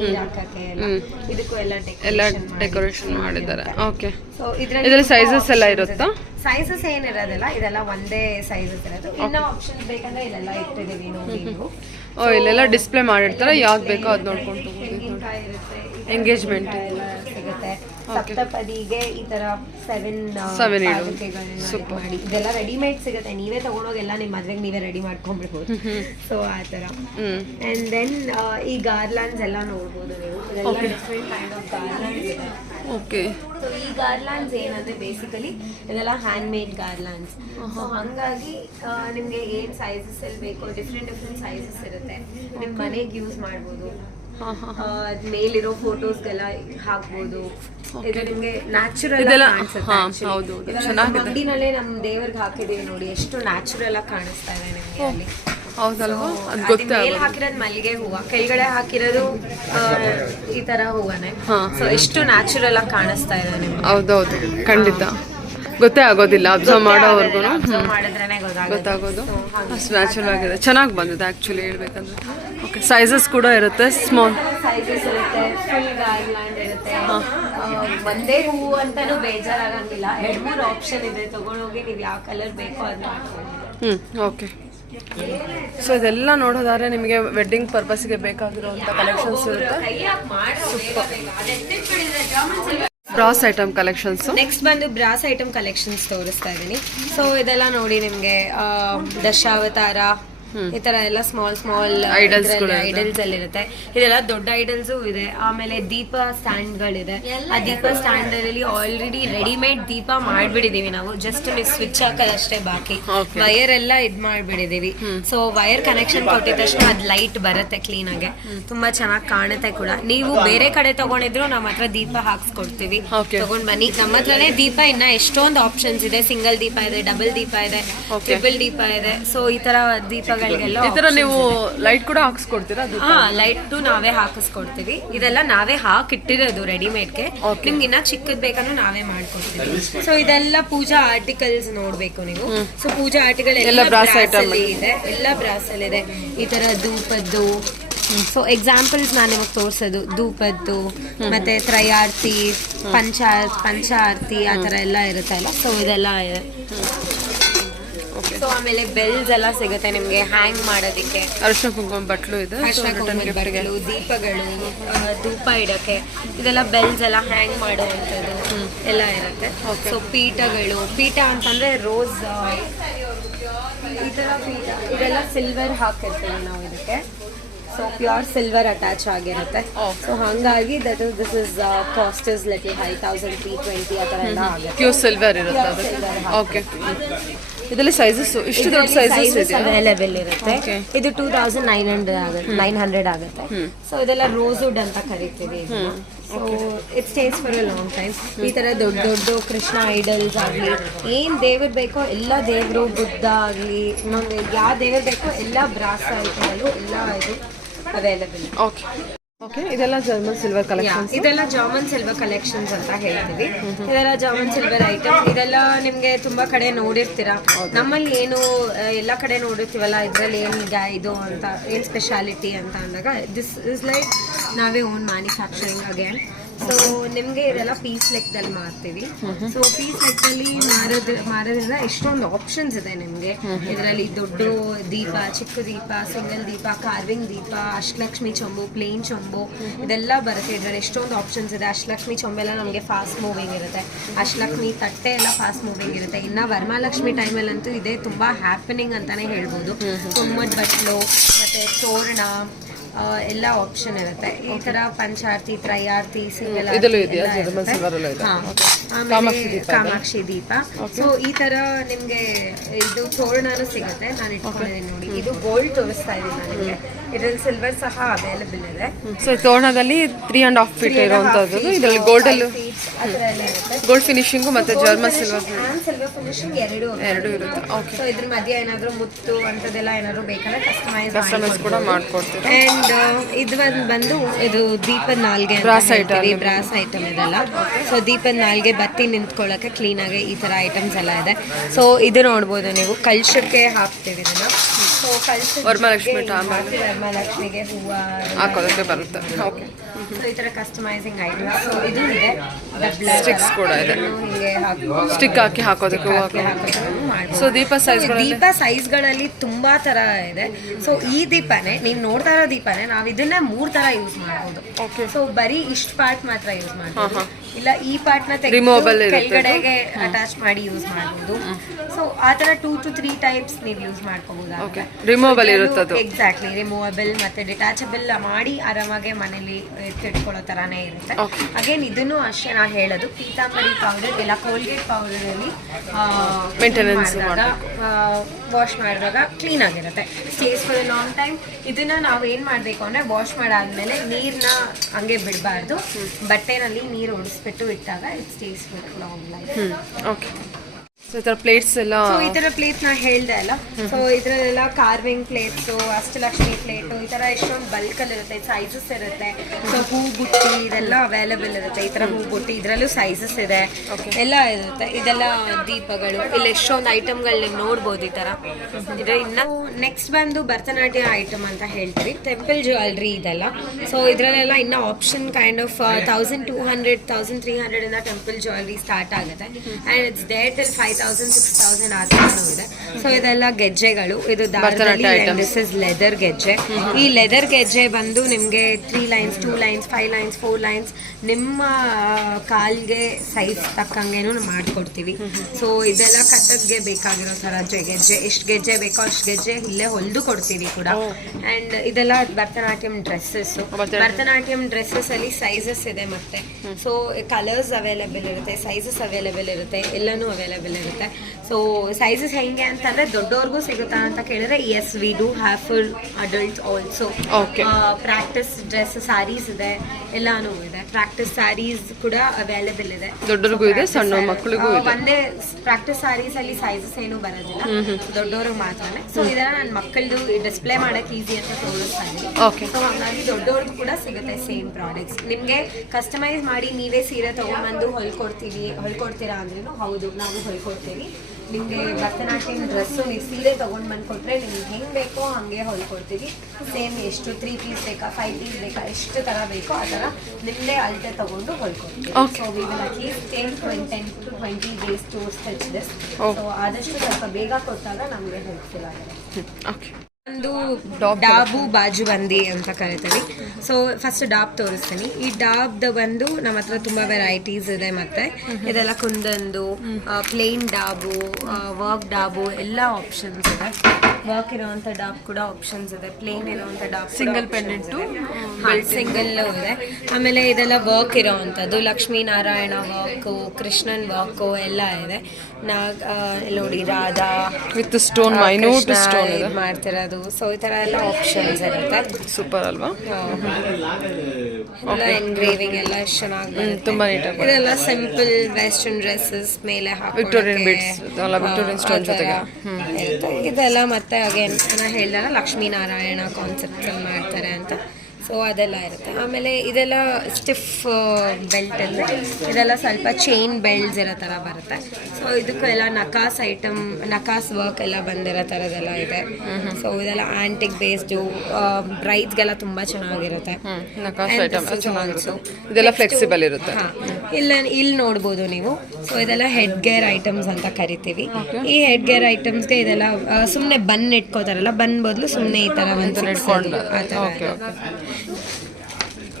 ನೀರ್ ಹಾಕಕ್ಕೆ ಇದಕ್ಕೂ ಎಲ್ಲ ಡೆಕೋರೇಷನ್ ಮಾಡಿದ್ದಾರೆ. ಓಕೆ. ಸೊ ಇದರಲ್ಲಿ ಸೈಜಸ್ ಎಲ್ಲ ಇರುತ್ತಾ? ಸೈಜಸ್ ಏನಿರೋದಿಲ್ಲ, ಇದೆಲ್ಲ ಒಂದೇ ಸೈಜಸ್ ಇರೋದು. ಇನ್ನ ಆಪ್ಷನ್ಸ್ ಬೇಕಂದ್ರೆ ಇಲ್ಲೆಲ್ಲ ಇಟ್ಟಿದೀವಿ ನೋಡಿ. ಇಲ್ಲೆಲ್ಲ ಡಿಸ್ಪ್ಲೇ ಮಾಡಿರ್ತಾರೆ, ಯಾವ್ದು ಬೇಕೋ ಅದು ನೋಡ್ಕೊಂಡು ಎಂಗೇಜ್ಮೆಂಟ್ ಸಿಗುತ್ತೆ. ಸಪ್ತಪದಿಗೆ ಈ ತರ 7 ಮಾಡಿ ಇದೆಲ್ಲ ರೆಡಿಮೇಡ್ ಸಿಗುತ್ತೆ. ನೀವೇ ತಗೊಂಡೋಗೆಲ್ಲ ನಿಮ್ಮ ಮದ್ವೆಗೆ ನೀವೇ ರೆಡಿ ಮಾಡ್ಕೊಂಡ್ಬಿಡ್ಬೋದು. ಸೊ ಆ ತರ. ಅಂಡ್ ದೆನ್ ಈ ಗಾರ್ಲ್ಯಾಂಡ್ಸ್ ಎಲ್ಲ ನೋಡ್ಬೋದು ನೀವು. ಇದೆಲ್ಲ ಡಿಫ್ರೆಂಟ್ ಕೈಂಡ್ ಆಫ್ ಗಾರ್ಲ್ಯಾಂಡ್ಸ್ ಇದೆ. ಓಕೆ. ಸೊ ಈ ಗಾರ್ಲ್ಯಾಂಡ್ಸ್ ಏನಂದ್ರೆ ಬೇಸಿಕಲಿ ಇದೆಲ್ಲ ಹ್ಯಾಂಡ್ ಮೇಡ್ ಗಾರ್ಲ್ಯಾಂಡ್ಸ್. ಸೊ ಹಂಗಾಗಿ ನಿಮ್ಗೆ ಏನ್ ಸೈಜಸ್ ಅಲ್ಲಿ ಬೇಕೋ ಡಿಫ್ರೆಂಟ್ ಸೈಜಸ್ ಇರುತ್ತೆ. ನಿಮ್ ಮನೆಗೆ ಯೂಸ್ ಮಾಡ್ಬೋದು. ಮೇಲಿರೋ ಫೋಟೋಸ್ಗೆಲ್ಲ ಹಾಕ್ಬೋದು. ಇದು ನಿಮ್ಗೆ ನ್ಯಾಚುರಲ್ ಅಂಗಡಿನಲ್ಲೇ ನಮ್ ದೇವರಿಗೆ ಹಾಕಿದೀವಿ ನೋಡಿ, ಎಷ್ಟು ನ್ಯಾಚುರಲ್ ಆಗಿ ಕಾಣಿಸ್ತಾ ಇದೆ ನಿಮ್ಗೆ ಅಲ್ಲಿ. ಮೇಲೆ ಹಾಕಿರೋದು ಮಲ್ಲಿಗೆ ಹೂವ, ಕೆಳಗಡೆ ಹಾಕಿರೋದು ಈ ತರ ಹೂವನೇ. ಸೊ ಎಷ್ಟು ನ್ಯಾಚುರಲ್ ಆಗಿ ಕಾಣಿಸ್ತಾ ಇದೆ ನಿಮ್ಗೆ. ಹೌದೌದು, ಖಂಡಿತ ಗೊತ್ತೇ ಆಗೋದಿಲ್ಲ. ಅಬ್ಸರ್ವ್ ಮಾಡೋವರೆಗೂ ಮಾಡಿದ್ರೇನೆ ಗೊತ್ತಾಗೋದು. ಅಷ್ಟು ನ್ಯಾಚುರಲ್ ಆಗಿದೆ, ಚೆನ್ನಾಗಿ ಬಂದಿದೆ ಆ್ಯಕ್ಚುಲಿ ಹೇಳ್ಬೇಕಂದ್ರೆ. ಓಕೆ. ಸೈಜಸ್ ಕೂಡ ಇರುತ್ತೆ, ಸ್ಮಾಲ್ ಸೈಜಸ್ ಇರುತ್ತೆ, ಫುಲ್ ಗಾರ್ಲ್ಯಾಂಡ್ ಇರುತ್ತೆ. ಒಂದೇ ಹೂವು ಅಂತಾನು ಬೇಜಾರಾಗಂಗಿಲ್ಲ. 2-3 ಆಪ್ಷನ್ ಇದೆ, ತಗೊಂಡೋಗಿ ನೀವು ಯಾವ ಕಲರ್ ಬೇಕೋ ಅದನ್ನ ಮಾಡ್ಕೊಂಡು. ಓಕೆ. ಸೊ ಇದೆಲ್ಲ ನೋಡೋದಾದ್ರೆ ನಿಮಗೆ ವೆಡ್ಡಿಂಗ್ ಪರ್ಪಸ್ಗೆ ಬೇಕಾಗಿರುವಂಥ ಕಲೆಕ್ಷನ್ಸ್ ಇರುತ್ತೆ. Brass item collections. ನೆಕ್ಸ್ಟ್ ಬಂದು ಬ್ರಾಸ್ ಐಟಮ್ ಕಲೆಕ್ಷನ್ಸ್ ತೋರಿಸ್ತಾ ಇದ್ದೀನಿ. ಸೊ ಇದೆಲ್ಲ ನೋಡಿ ನಿಮ್ಗೆ ದಶಾವತಾರ ಈ ತರ ಎಲ್ಲ ಸ್ಮಾಲ್ ಐಡಲ್ಸ್ ಅಲ್ಲಿ ಇರುತ್ತೆ. ಇದೆಲ್ಲ ದೊಡ್ಡ ಐಡಲ್ಸ್ ಇದೆ. ಆಮೇಲೆ ದೀಪ ಸ್ಟ್ಯಾಂಡ್ ಗಳಿದೆ. ಆ ದೀಪ ಸ್ಟ್ಯಾಂಡ್ ಅಲ್ಲಿ ಆಲ್ರೆಡಿ ರೆಡಿಮೇಡ್ ದೀಪ ಮಾಡ್ಬಿಡಿದೀವಿ ನಾವು. ಜಸ್ಟ್ ನೀವು ಸ್ವಿಚ್ ಹಾಕೋದಷ್ಟೇ ಬಾಕಿ. ವೈರ್ ಎಲ್ಲ ಇದ್ ಮಾಡ್ಬಿಡಿದೀವಿ. ಸೊ ವೈರ್ ಕನೆಕ್ಷನ್ ಕೊಟ್ಟಿದ ತಕ್ಷಣ ಅದ್ ಲೈಟ್ ಬರುತ್ತೆ ಕ್ಲೀನ್ ಆಗಿ, ತುಂಬಾ ಚೆನ್ನಾಗಿ ಕಾಣುತ್ತೆ ಕೂಡ. ನೀವು ಬೇರೆ ಕಡೆ ತಗೊಂಡಿದ್ರು ನಮ್ಮ ಹತ್ರ ದೀಪ ಹಾಕ್ಸ್ಕೊಡ್ತೀವಿ, ತಗೊಂಡ್ ಬನ್ನಿ. ನಮ್ಮ ಹತ್ರನೇ ದೀಪ ಇನ್ನ ಎಷ್ಟೊಂದು ಆಪ್ಷನ್ಸ್ ಇದೆ. ಸಿಂಗಲ್ ದೀಪ ಇದೆ, ಡಬಲ್ ದೀಪ ಇದೆ, ಟ್ರಿಪಲ್ ದೀಪ ಇದೆ. ಸೊ ಈ ತರ ದೀಪಗಳಿಗೆಲ್ಲ ನೀವು ಲೈಟ್ ಕೂಡ ಹಾಕಿಸ್ಕೊಡ್ತೀರಾ? ಲೈಟ್ ನಾವೇ ಹಾಕಿಸ್ಕೊಡ್ತೀವಿ. ಇದೆಲ್ಲ ನಾವೇ ಹಾಕಿಟ್ಟಿರೋದು ರೆಡಿಮೇಡ್ಗೆ. ನಿಮ್ಗೆ ಇನ್ನ ಚಿಕ್ಕದ್ ಬೇಕಂದ್ರೆ ನಾವೇ ಮಾಡ್ಕೊಡ್ತೀವಿ. ಸೊ ಇದೆಲ್ಲ ಪೂಜಾ ಆರ್ಟಿಕಲ್ಸ್ ನೋಡ್ಬೇಕು ನೀವು. ಸೊ ಪೂಜಾ ಆರ್ಟಿಕಲ್ ಎಲ್ಲ ಬ್ರಾಸ್ ಅಲ್ಲಿ ಇದೆ, ಎಲ್ಲ ಬ್ರಾಸ್ ಅಲ್ಲಿ ಇದೆ. ಈ ತರ ಧೂಪದ್ದು. ಸೊ ಎಕ್ಸಾಂಪಲ್ಸ್ ನಾನು ನಿಮಗೆ ತೋರಿಸೋದು ಧೂಪದ್ದು, ಮತ್ತೆ ತ್ರಯಾರ್ತಿ, ಪಂಚಾರ್ತಿ ಆ ತರ ಎಲ್ಲ ಇರುತ್ತಲ್ಲ. ಸೊ ಇದೆಲ್ಲ ಇದೆ. ಸೊ ಆಮೇಲೆ ಬೆಲ್ಸ್ ಎಲ್ಲ ಸಿಗುತ್ತೆ ನಿಮ್ಗೆ ಹ್ಯಾಂಗ್ ಮಾಡೋದಿಕ್ಕೆ. ಅರಿಶಿನ ಕುಂಕುಮ ಬಟ್ಲು ಇದೆ, ಬಟ್ಲು, ದೀಪಗಳು, ಧೂಪ ಇಡಕ್ಕೆ. ಇದೆಲ್ಲ ಬೆಲ್ಸ್ ಎಲ್ಲ ಹ್ಯಾಂಗ್ ಮಾಡುವಂಥದ್ದು ಎಲ್ಲ ಇರುತ್ತೆ. ಸೊ ಪೀಠ ಅಂತಂದ್ರೆ ರೋಸ್ ಈ ಥರ ಪೀಠ ಇದೆಲ್ಲ ಸಿಲ್ವರ್ ಹಾಕಿರ್ತೀವಿ ನಾವು ಇದಕ್ಕೆ. ಸೊ ಪ್ಯೂರ್ ಸಿಲ್ವರ್ ಅಟ್ಯಾಚ್ ಆಗಿರುತ್ತೆ. ಸೊ ಹಾಗಾಗಿ this is cost is little high, 1320 ಆ ಥರ ಎಲ್ಲ ಆಗುತ್ತೆ. ಪ್ಯೂರ್ ಸಿಲ್ವರ್ ಇರುತ್ತೆ ಅದು. ಓಕೆ, ಇದರಲ್ಲಿ ಸೈಜಸ್ ಇಷ್ಟು ದೊಡ್ಡ ಸೈಜಸ್ ಇದೆ, ಅವೈಲೇಬಲ್ ಇರುತ್ತೆ. ಇದು 2900 ಆಗುತ್ತೆ. ಸೊ ಇದೆಲ್ಲ ರೋಸ್ವುಡ್ ಅಂತ ಕರಿತೀವಿ. So it stays for a long time. ಈ ಥರ ದೊಡ್ಡ ದೊಡ್ಡ ಕೃಷ್ಣ ಐಡಲ್ಸ್ ಆಗಲಿ, ಏನು ದೇವ್ರು ಬೇಕೋ ಎಲ್ಲ ದೇವರು, ಬುದ್ಧ ಆಗಲಿ, ಇನ್ನೊಂದು ಯಾವ ದೇವ್ರು ಬೇಕೋ ಎಲ್ಲ ಬ್ರಾಸ್ ಐಟಮ್ಗಳು ಎಲ್ಲ ಇದು ಅವೈಲೇಬಲ್. ಓಕೆ ಓಕೆ, ಇದೆಲ್ಲ ಜರ್ಮನ್ ಸಿಲ್ವರ್ ಕಲೆಕ್ಷನ್ಸ್. ಇದೆಲ್ಲ ಜರ್ಮನ್ ಸಿಲ್ವರ್ ಕಲೆಕ್ಷನ್ಸ್ ಅಂತ ಹೇಳ್ತೀವಿ. ಇದೆಲ್ಲ ಜರ್ಮನ್ ಸಿಲ್ವರ್ ಐಟಮ್. ಇದೆಲ್ಲ ನಿಮ್ಗೆ ತುಂಬಾ ಕಡೆ ನೋಡಿರ್ತೀರಾ. ನಮ್ಮಲ್ಲಿ ಏನು ಎಲ್ಲ ಕಡೆ ನೋಡಿರ್ತೀವಲ್ಲ, ಇದ್ರಲ್ಲಿ ಏನೀಗ ಇದು ಅಂತ ಏನು ಸ್ಪೆಷಾಲಿಟಿ ಅಂತ ಅಂದಾಗ ದಿಸ್ ಇಸ್ ಲೈಕ್ ನಾವೇ ಓನ್ ಮ್ಯಾನುಫ್ಯಾಕ್ಚರಿಂಗ್ ಅಗೇನ್. ಸೊ ನಿಮಗೆ ಇದೆಲ್ಲ ಪೀಸ್ ಲೆಕ್ಕದಲ್ಲಿ ಮಾರ್ತೀವಿ. ಸೊ ಪೀಸ್ ಲೆಕ್ಕದಲ್ಲಿ ಮಾರೋದ್ರಿಂದ ಎಷ್ಟೊಂದು ಆಪ್ಷನ್ಸ್ ಇದೆ ನಿಮಗೆ. ಇದರಲ್ಲಿ ದೊಡ್ಡ ದೀಪ, ಚಿಕ್ಕ ದೀಪ, ಸಿಂಗಲ್ ದೀಪ, ಕಾರ್ವಿಂಗ್ ದೀಪ, ಅಷ್ಟಲಕ್ಷ್ಮಿ ಚೊಂಬು, ಪ್ಲೇನ್ ಚೊಂಬು, ಇದೆಲ್ಲ ಬರುತ್ತೆ. ಇದರಲ್ಲಿ ಎಷ್ಟೊಂದು ಆಪ್ಷನ್ಸ್ ಇದೆ. ಅಷ್ಟಲಕ್ಷ್ಮಿ ಚೊಂಬೆಲ್ಲ ನಮಗೆ ಫಾಸ್ಟ್ ಮೂವಿಂಗ್ ಇರುತ್ತೆ. ಅಷ್ಟಲಕ್ಷ್ಮಿ ತಟ್ಟೆ ಎಲ್ಲ ಫಾಸ್ಟ್ ಮೂವಿಂಗ್ ಇರುತ್ತೆ. ಇನ್ನು ವರಮಹಾಲಕ್ಷ್ಮಿ ಟೈಮಲ್ಲಂತೂ ಇದೇ ತುಂಬ ಹ್ಯಾಪನಿಂಗ್ ಅಂತಲೇ ಹೇಳ್ಬೋದು. ಕುಮ್ಮದ್ ಬಟ್ಲು ಮತ್ತು ತೋರಣ ಎಲ್ಲ ಆಪ್ಷನ್ ಇರುತ್ತೆ. ಈ ತರ ಪಂಚಾರ್ತಿ, ತ್ರಯಾರ್ತಿ, ಸಿಂಗಲ್ ಕಾಮಾಕ್ಷಿ ದೀಪ. ಸೊ ಈ ತರ ನಿಮ್ಗೆ ಇದು ತೋರಣನೂ ಸಿಗುತ್ತೆ. ನಾನು ಇಟ್ಕೊಂಡಿದ್ದೀನಿ ನೋಡಿ, ಇದು ಗೋಲ್ಡ್ ತೋರಿಸ್ತಾ ಇದ್ದೀನಿ ನನಗೆ. ಇದರಲ್ಲಿ ಸಿಲ್ವರ್ ಸಹ ಅವೈಲೇಬಲ್ ಇದೆ. ಸೊ ತೋರಣದಲ್ಲಿ 3.5 ಫೀಟ್ ಇರುವಂತದ್ದು. ಇದರಲ್ಲಿ ಗೋಲ್ಡ್ ಗೋಲ್ಡ್ ಫಿನಿಶಿಂಗು ಮತ್ತೆ ಜರ್ಮನ್ ಸಿಲ್ವರ್ ಫಿನಿಶಿಂಗ್ ಎರಡು ಇರುತ್ತೆ. ಓಕೆ, ಸೊ ಇದ್ರ ಮಧ್ಯೆ ಏನಾದ್ರು ಮುತ್ತು ಅಂತದೆಲ್ಲ ಏನಾದ್ರು ಬೇಕಾದ್ರೆ ಕಸ್ಟಮೈಸ್ ಕೂಡ ಮಾಡ್ಕೊಡ್ತೀವಿ. ಅಂಡ್ ಇದು ಬಂದು ಇದು ದೀಪದ ನಾಲ್ಗೆ ಬ್ರಾಸ್ ಐಟಮ್ ಇದೆಲ್ಲ. ಸೊ ದೀಪದ ನಾಲ್ಗೆ ಬತ್ತಿ ನಿಂತ್ಕೊಳ್ಳೋಕೆ ಕ್ಲೀನ್ ಆಗಿ ಈ ತರ ಐಟಮ್ಸ್ ಎಲ್ಲ ಇದೆ. ಸೊ ಇದು ನೋಡ್ಬೋದು ನೀವು, ಕಲಶಕ್ಕೆ ಹಾಕ್ತೀವಿ ಇದನ್ನ. ಸೊ ವರಮಹಾಲಕ್ಷ್ಮಿಗೆ ಹೂವು ಹಾಕೋದಕ್ಕೆ ಬರುತ್ತೆ. ಓಕೆ, ಸೊ ಈ ತರ ಕಸ್ಟಮೈಸಿಂಗ್ ಐಟಮ್. ಸೊ ಇದು ಇದೆ, ಸ್ಟಿಕ್ಸ್ ಕೂಡ ಇದೆ, ಸ್ಟಿಕ್ ಹಾಕಿ ಹಾಕೋದಕ್ಕೆ. ಸೊ ದೀಪ ಸೈಜ್ಗಳಲ್ಲಿ ತುಂಬಾ ತರ ಇದೆ. ಸೊ ಈ ದೀಪನೇ ನೀವು ನೋಡ್ತಾ ಇರೋ ದೀಪನೇ ನಾವು ಇದನ್ನ 3 ತರ ಯೂಸ್ ಮಾಡಬಹುದು. ಸೊ ಬರೀ ಇಷ್ಟ ಪಾರ್ಟ್ ಮಾತ್ರ ಯೂಸ್ ಮಾಡಬಹುದು, ಇಲ್ಲ ಈ ಪಾರ್ಟ್ ನ ಕೆಳಗಡೆಗೆ ಅಟ್ಯಾಚ್ ಮಾಡಿ ಯೂಸ್ ಮಾಡಬಹುದು. ಸೊ ಆ ತರ 2 to 3 ಟೈಪ್ಸ್ ನೀವು ಯೂಸ್ ಮಾಡ್ಕೋಬಹುದು. ರಿಮೂವಬಲ್ ಇರುತ್ತೆ. ಎಕ್ಸಾಕ್ಟ್ಲಿ, ರಿಮೂವಬಲ್ ಮತ್ತೆ ಡಿಟ್ಯಾಚಬಲ್ ಮಾಡಿ ಆರಾಮಾಗಿ ಮನೇಲಿ ಇಟ್ಕೊಳ್ಳೋ ತರಾನೇ ಇರುತ್ತೆ. ಅಗೇನ್ ಇದನ್ನು ಅಷ್ಟೇ ನಾ ಹೇಳೋದು, ಪೀತಾಂಬರಿ ಪೌಡರ್ ಇಲ್ಲ ಕೋಲ್ಗೇಟ್ ಪೌಡರ್ ಅಲ್ಲಿ ಮೇಂಟೆನೆನ್ಸ್ ವಾಶ್ ಮಾಡಿದಾಗ ಕ್ಲೀನ್ ಆಗಿರುತ್ತೆ, stays for a long time. ಇದನ್ನ ನಾವು ಏನ್ ಮಾಡ್ಬೇಕು ಅಂದ್ರೆ ವಾಶ್ ಮಾಡಾದ್ಮೇಲೆ ನೀರ್ನ ಹಂಗೆ ಬಿಡಬಾರ್ದು, ಬಟ್ಟೆನಲ್ಲಿ ನೀರು ಒಡಿಸ್ಬಿಟ್ಟು ಇಟ್ಟಾಗ it stays for long life. Okay, so ಈ ಥರ ಪ್ಲೇಟ್ಸ್ ಎಲ್ಲ, ಸೊ ಈ ಥರ ಪ್ಲೇಟ್ ನಾ ಹೇಳ್ದೆ ಅಲ್ಲ. ಸೊ ಇದರಲ್ಲೆಲ್ಲ ಕಾರ್ವಿಂಗ್ ಪ್ಲೇಟ್ಸು, ಅಷ್ಟಲಕ್ಷ್ಮಿ ಪ್ಲೇಟು, ಈ ಥರ ಎಷ್ಟೊಂದು ಬಲ್ಕಲ್ಲಿ ಇರುತ್ತೆ, ಸೈಜಸ್ ಇರುತ್ತೆ. ಸೊ ಹೂ ಬುಟ್ಟಿ ಇದೆಲ್ಲ ಅವೈಲೇಬಲ್ ಇರುತ್ತೆ. ಈ ಥರ ಹೂ ಬುಟ್ಟಿ ಇದರಲ್ಲೂ ಸೈಜಸ್ ಇದೆ, ಎಲ್ಲ ಇರುತ್ತೆ. ಇದೆಲ್ಲ ದೀಪಗಳು, ಇಲ್ಲಿ ಎಷ್ಟೊಂದು ಐಟಮ್ಗಳು ನೀವು ನೋಡ್ಬೋದು. ಈ ಥರ ಇದೆ. ಇನ್ನು ನೆಕ್ಸ್ಟ್ ಬಂದು ಭರತನಾಟ್ಯ ಐಟಮ್ ಅಂತ ಹೇಳ್ತೀವಿ, ಟೆಂಪಲ್ ಜ್ಯುವೆಲ್ರಿ ಇದೆಲ್ಲ. ಸೊ ಇದರಲ್ಲೆಲ್ಲ ಇನ್ನೂ ಆಪ್ಷನ್ ಕೈಂಡ್ ಆಫ್ 1200 1300 ಇಂದ ಟೆಂಪಲ್ ಜ್ಯುವೆಲ್ರಿ ಸ್ಟಾರ್ಟ್ ಆಗುತ್ತೆ. ಆ್ಯಂಡ್ ಇಟ್ಸ್ ದೇರ್ ಟಿಲ್ 5000 6000 ಆ ಥರನೂ ಇದೆ. ಸೊ ಇದೆಲ್ಲ ಗೆಜ್ಜೆಗಳು, ಇದು ದಾರದಲ್ಲಿ. ದಿಸ್ ಇಸ್ ಲೆದರ್ ಗೆಜ್ಜೆ. ಈ ಲೆದರ್ ಗೆಜ್ಜೆ ಬಂದು ನಿಮಗೆ 3 ಲೈನ್ಸ್, 2 ಲೈನ್ಸ್, 5 ಲೈನ್ಸ್, 4 ಲೈನ್ಸ್ ನಿಮ್ಮ ಕಾಲ್ಗೆ ಸೈಜ್ ತಕ್ಕಂಗೆನೂ ಮಾಡ್ಕೊಡ್ತೀವಿ. ಸೊ ಇದೆಲ್ಲ ಕಟ್ಟದ್ಗೆ ಬೇಕಾಗಿರೋ ಥರ ಗೆಜ್ಜೆ, ಎಷ್ಟು ಗೆಜ್ಜೆ ಬೇಕೋ ಅಷ್ಟು ಗೆಜ್ಜೆ ಇಲ್ಲೇ ಹೊಲಿದು ಕೊಡ್ತೀವಿ ಕೂಡ. ಆ್ಯಂಡ್ ಇದೆಲ್ಲ ಭರತನಾಟ್ಯಂ ಡ್ರೆಸ್ಸಸ್. ಭರತನಾಟ್ಯಂ ಡ್ರೆಸ್ಸಸ್ ಅಲ್ಲಿ ಸೈಜಸ್ ಇದೆ, ಮತ್ತೆ ಸೊ ಕಲರ್ಸ್ ಅವೈಲೇಬಲ್ ಇರುತ್ತೆ, ಸೈಜಸ್ ಅವೈಲೇಬಲ್ ಇರುತ್ತೆ, ಎಲ್ಲನೂ ಅವೈಲೇಬಲ್ ಇರುತ್ತೆ. ಸೊ ಸೈಜಸ್ ಹೆಂಗೆ ಅಂತಂದ್ರೆ ದೊಡ್ಡವ್ರಿಗೂ ಸಿಗುತ್ತಾ ಅಂತ ಕೇಳಿದ್ರೆ yes, we do have for adults also. Practice dress saris ಇದೆ, ಎಲ್ಲಾನು ಇದೆ. ಪ್ರಾಕ್ಟೀಸ್ ಸ್ಯಾರೀಸ್ ಕೂಡ ಅವೈಲೇಬಲ್ ಇದೆ, ದೊಡ್ಡರಿಗೂ ಇದೆ, ಸಣ್ಣ ಮಕ್ಕಳಿಗೂ ಇದೆ. ಒಂದೇ ಪ್ರಾಕ್ಟೀಸ್ ಸ್ಯಾರೀಸ್ ಅಲ್ಲಿ ಸೈಜಸ್ ಏನು ಬರೋದಿಲ್ಲ, ದೊಡ್ಡವ್ರಿಗೆ ಮಾತ್ರನೇ. ಸೊ ಇದನ್ನ ನನ್ನ ಮಕ್ಕಳದು ಡಿಸ್ಪ್ಲೇ ಮಾಡಕ್ ಈಸಿ ಅಂತ ತೋರಿಸ್ತಾ ಇದ್ದೀನಿ. ಸೊ ಹಾಗಾಗಿ ದೊಡ್ಡವ್ರಿಗೂ ಕೂಡ ಸಿಗುತ್ತೆ ಸೇಮ್ ಪ್ರಾಡಕ್ಟ್ಸ್. ನಿಮ್ಗೆ ಕಸ್ಟಮೈಸ್ ಮಾಡಿ ನೀವೇ ಸೀರೆ ತಗೊಂಡ್ಬಂದು ಹೊಲ್ಕೊಡ್ತೀರಾ ಅಂದ್ರೂ ಹೌದು, ನಾವು ಹೊಲ್ಕೊಡ್ತೀವಿ. ನಿಮಗೆ ಭರತನಾಟ್ಯಂ ಡ್ರೆಸ್ಸು ನೀವು ಸೀರೆ ತೊಗೊಂಡು ಬಂದು ಕೊಟ್ಟರೆ ನಿಮ್ಗೆ ಹೆಂಗೆ ಬೇಕೋ ಹಾಗೆ ಹೊಲ್ಕೊಡ್ತೀವಿ. ಸೇಮ್ ಎಷ್ಟು 3 ಪೀಸ್ ಬೇಕಾ, 5 ಪೀಸ್ ಬೇಕಾ, ಎಷ್ಟು ಥರ ಬೇಕೋ ಆ ಥರ ನಿಮ್ಮದೇ ಅಳತೆ ತೊಗೊಂಡು ಹೊಲ್ಕೊಡ್ತೀವಿ. So we will at least take 10 to 20 days to stitch this. So ಆದಷ್ಟು ಸ್ವಲ್ಪ ಬೇಗ ಕೊಟ್ಟಾಗ ನಮಗೆ ಹೆಲ್ಪ್ಫುಲ್ ಆಗುತ್ತೆ. ಓಕೆ. ಒಂದು ಡಾಬು ಬಾಜು ಬಂದಿ ಅಂತ ಕರಿತೀವಿ. ಸೊ ಫಸ್ಟ್ ಡಾಬ್ ತೋರಿಸ್ತೀನಿ. ಈ ಡಾಬ್ದ ಬಂದು ನಮ್ಮ ಹತ್ರ ತುಂಬ ವೆರೈಟೀಸ್ ಇದೆ. ಮತ್ತೆ ಇದೆಲ್ಲ ಕುಂದಂದು, ಪ್ಲೇನ್ ಡಾಬು, ವರ್ಕ್ ಡಾಬು ಎಲ್ಲ ಆಪ್ಷನ್ಸ್ ಇದೆ. ವರ್ಕ್ ಇರೋವಂಥ ಡಾಬ್ ಕೂಡ ಆಪ್ಷನ್ಸ್ ಇದೆ, ಪ್ಲೇನ್ ಇರೋವಂಥ ಡಾಬ್ ಸಿಂಗಲ್ ಪೆಂಡೆಂಟು ಸಿಂಗಲ್ ಇದೆ. ಆಮೇಲೆ ಇದೆಲ್ಲ ವರ್ಕ್ ಇರೋವಂಥದ್ದು, ಲಕ್ಷ್ಮೀನಾರಾಯಣ ವರ್ಕು, ಕೃಷ್ಣನ್ ವರ್ಕು ಎಲ್ಲ ಇದೆ. ನೋಡಿ Radha with stone, minute stone ಇದೆ ಮಾಡ್ತಿರೋದು. ಸೊ ಈ ತರ ಎಲ್ಲ ಆಪ್ಷನ್ಸ್ ಇರುತ್ತೆ. ಸೂಪರ್ ಅಲ್ವಾ? ಎಲ್ಲ ಎನ್ಗ್ರೇವಿಂಗ್ ಎಲ್ಲ ಎಷ್ಟು ಚೆನ್ನಾಗಿ ತುಂಬಾ ನೀಟಾಗಿ. ಇದೆಲ್ಲ ಸಿಂಪಲ್ ವೆಸ್ಟರ್ನ್ ಡ್ರೆಸ್ಸಸ್ ಮೇಲೆ ವಿಕ್ಟೋರಿಯನ್ ಬಿಡ್ಸ್ ಅಲ್ಲ, ವಿಕ್ಟೋರಿಯನ್ ಸ್ಟೋನ್ ಜೊತೆಗೆ ಇದೆಲ್ಲ. ಮತ್ತೆ ಅಗೇನ್ ನಾನು ಹೇಳಿದಾಗ ಲಕ್ಷ್ಮೀನಾರಾಯಣ ಕಾನ್ಸೆಪ್ಟ್ ಮಾಡ್ತಾರೆ ಅಂತ. ಸೊ ಅದೆಲ್ಲ ಇರುತ್ತೆ. ಆಮೇಲೆ ಇದೆಲ್ಲ ಸ್ಟಿಫ್ ಬೆಲ್ಟ್ ಅಂದರೆ ಇದೆಲ್ಲ ಸ್ವಲ್ಪ ಚೈನ್ ಬೆಲ್ಟ್ಸ್ ಇರೋ ಥರ ಬರುತ್ತೆ. ಸೊ ಇದಕ್ಕೂ ಎಲ್ಲ ನಕಾಸ್ ಐಟಮ್, ನಕಾಸ್ ವರ್ಕ್ ಎಲ್ಲ ಬಂದಿರೋ ಥರದ್ದೆಲ್ಲ ಇದೆ. ಸೊ ಇದೆಲ್ಲ ಆಂಟಿಕ್ ಬೇಸ್ಡು, ಬ್ರೈಡ್ಸ್ಗೆಲ್ಲ ತುಂಬ ಚೆನ್ನಾಗಿರುತ್ತೆ. ನಕಾಶ್ ಐಟಮ್ ಚೆನ್ನಾಗಿರುತ್ತೆ. ಇದೆಲ್ಲ ಫ್ಲೆಕ್ಸಿಬಲ್ ಇರುತ್ತೆ. ಇಲ್ಲಿ ನೋಡ್ಬೋದು ನೀವು. ಸೊ ಇದೆಲ್ಲ ಹೆಡ್ ಗೇರ್ ಐಟಮ್ಸ್ ಅಂತ ಕರಿತೀವಿ. ಈ ಹೆಡ್ ಗೇರ್ ಐಟಮ್ಸ್ಗೆ ಇದೆಲ್ಲ ಸುಮ್ಮನೆ ಬನ್ ಇಟ್ಕೋತಾರಲ್ಲ, ಬನ್ ಬದಲು ಸುಮ್ಮನೆ ಈ ಥರ ಒಂದು ಇಟ್ಕೊಂಡು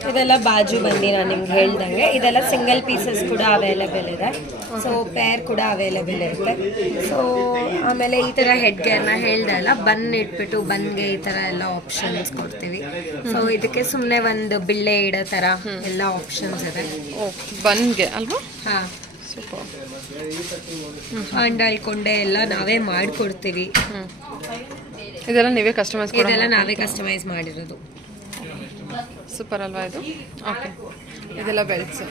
ಇದೆಲ್ಲ ಬಾಜು ಬಂದು ನಾನು ನಿಮ್ಗೆ ಹೇಳ್ದಂಗೆ ಇದೆಲ್ಲ ಸಿಂಗಲ್ ಪೀಸಸ್ ಕೂಡ ಅವೈಲೇಬಲ್ ಇದೆ. ಸೊ ಪೇರ್ ಕೂಡ ಅವೈಲೇಬಲ್ ಇರುತ್ತೆ. ಸೊ ಆಮೇಲೆ ಈ ಥರ ಹೆಡ್ ಗೇರ್ನ ಹೇಳ್ದಲ್ಲ, ಬನ್ ಇಟ್ಬಿಟ್ಟು ಬನ್ಗೆ ಈ ಥರ ಎಲ್ಲ ಆಪ್ಷನ್ಸ್ ಕೊಡ್ತೀವಿ. ಸೊ ಇದಕ್ಕೆ ಸುಮ್ಮನೆ ಒಂದು ಬಿಳ್ಳೆ ಇಡೋ ಥರ ಎಲ್ಲ ಆಪ್ಷನ್ಸ್ ಇದೆ. ಬನ್ಗೆ ಅಲ್ವಾ? ಹಾಂ, ಅಂಡಾಳ್ಕೊಂಡೆ ಎಲ್ಲ ನಾವೇ ಮಾಡಿಕೊಡ್ತೀವಿ. ಇದೆಲ್ಲ ನೀವೇ ಕಸ್ಟಮೈಸ್? ಇದೆಲ್ಲ ನಾವೇ ಕಸ್ಟಮೈಸ್ ಮಾಡಿರೋದು. ಸೂಪರ್ ಅಲ್ವಾ ಇದು? ಓಕೆ, ಇದೆಲ್ಲ ಬೆಲ್ಟ್ಸ್.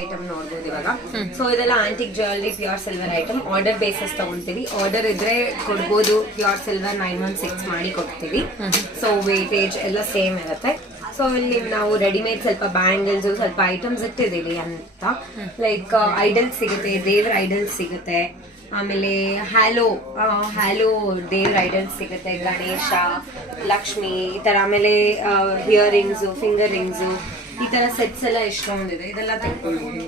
ಐಟಮ್ ನೋಡ್ಬೋದು ಇವಾಗ. ಸೊ ಇದೆಲ್ಲ antique jewellery, pure silver item. Order basis ತಗೊಂತೀವಿ. ಆರ್ಡರ್ ಇದ್ರೆ ಕೊಡ್ಬೋದು. ಪ್ಯೂರ್ ಸಿಲ್ವರ್ 916 ಮಾಡಿ ಕೊಡ್ತೀವಿ. ಸೊ ವೇಟೇಜ್ ಎಲ್ಲ ಸೇಮ್ ಇರುತ್ತೆ. ಸೊ ಇಲ್ಲಿ ನಾವು ರೆಡಿಮೇಡ್ ಸ್ವಲ್ಪ ಬ್ಯಾಂಗಲ್ಸ್, ಸ್ವಲ್ಪ ಐಟಮ್ಸ್ ಇಟ್ಟಿದ್ದೀವಿ ಅಂತ. ಲೈಕ್ ಐಡಲ್ಸ್ ಸಿಗುತ್ತೆ, ದೇವ್ರ ಐಡಲ್ಸ್ ಸಿಗುತ್ತೆ. ಆಮೇಲೆ ಹ್ಯಾಲೋ ದೇವ್ರ ಐಡಲ್ಸ್ ಸಿಗುತ್ತೆ, ಗಣೇಶ, ಲಕ್ಷ್ಮಿ ಈ ಥರ. ಆಮೇಲೆ ಹಿಯರಿಂಗ್ಸು, ಫಿಂಗರ್ ರಿಂಗ್ಸು, ಈ ಥರ ಸೆಟ್ಸ್ ಎಲ್ಲ ಎಷ್ಟೊಂದಿದೆ. ಇದೆಲ್ಲ ತೆಗೆದುಕೊಂಡು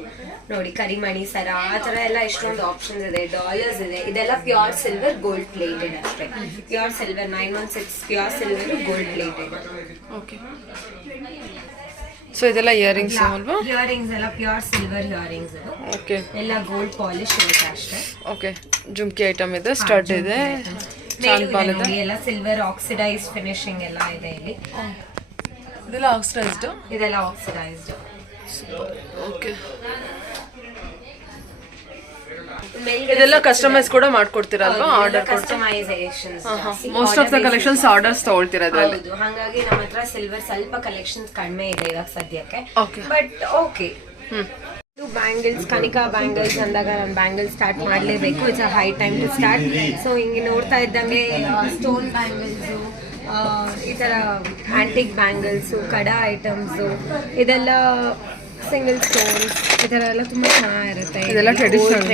ನೋಡಿ, ಕರಿಮಣಿ ಸರ ಆ ಥರ ಎಲ್ಲ ಎಷ್ಟೊಂದು ಆಪ್ಷನ್ಸ್ ಇದೆ. ಡಾಲರ್ಸ್ ಇದೆ. ಇದೆಲ್ಲ ಪ್ಯೂರ್ ಸಿಲ್ವರ್ ಗೋಲ್ಡ್ ಪ್ಲೇಟೆಡ್ ಅಷ್ಟೇ. Pure silver 916 pure silver gold plated. Okay. So ಇದೆಲ್ಲ ಇಯರಿಂಗ್ಸ್ ಅಲ್ವಾ? ಇಯರಿಂಗ್ಸ್ ಎಲ್ಲ ಪ್ಯೂರ್ ಸಿಲ್ವರ್ ಇಯರಿಂಗ್ಸ್ ಇದು. ಓಕೆ. ಎಲ್ಲ ಗೋಲ್ಡ್ ಪಾಲಿಶ್ ಇರುತ್ತೆ ಅಷ್ಟೇ. ಓಕೆ. ಜುಮ್ಕಿ ಐಟಮ್ ಇದೆ, ಸ್ಟಡ್ ಇದೆ, ಚಾನ್ಪಾಲ್ ಇದೆ. ಎಲ್ಲ ಸಿಲ್ವರ್ ಆಕ್ಸಿಡೈಸ್ ಫಿನಿಶಿಂಗ್ ಎಲ್ಲ ಇದೆ ಇಲ್ಲಿ. ಇದೆಲ್ಲ ಆಕ್ಸಿಡೈಸ್ಡ್? ಇದೆಲ್ಲ ಆಕ್ಸಿಡೈಸ್ಡ್. ಓಕೆ. ಇದೆಲ್ಲ ಕಸ್ಟಮೈಸ್ ಕೂಡ ಮಾಡ್ಕೊಡ್ತೀರಲ್ವಾ? Order customisations. Most of the collections orders ತಗೊಳ್ತೀರಾ ಅದರಲ್ಲಿ? ಹೌದು, ಹಾಗಾಗಿ ನಮ್ಮ ಹತ್ರ ಸಿಲ್ವರ್ ಸ್ವಲ್ಪ ಕಲೆಕ್ಷನ್ಸ್ ಕಡಿಮೆ ಇದೆ ಇವಾಗ ಸದ್ಯಕ್ಕೆ. Okay. But okay. Bangles, Kanika bangles ಅಂದಾಗ ನಾನು ಬ್ಯಾಂಗಲ್ಸ್ ಸ್ಟಾರ್ಟ್ ಮಾಡಲೇಬೇಕು. It's a high time to start. So ಹಿಂಗೆ ನೋಡ್ತಾ ಇದ್ದಂಗೆ ಸ್ಟೋನ್ ಬ್ಯಾಂಗಲ್ಸು, ಈ ಥರ ಆಂಟಿಕ್ ಬ್ಯಾಂಗಲ್ಸು, ಕಡ ಐಟಮ್ಸು, ಇದೆಲ್ಲ ಸಿಂಗಲ್ ಸ್ಟೋನ್ಸ್, ಈ ಥರ ಎಲ್ಲ ತುಂಬ ಚೆನ್ನಾಗಿರುತ್ತೆ. ಇದೆಲ್ಲ ಟ್ರೆಡಿಷನಲ್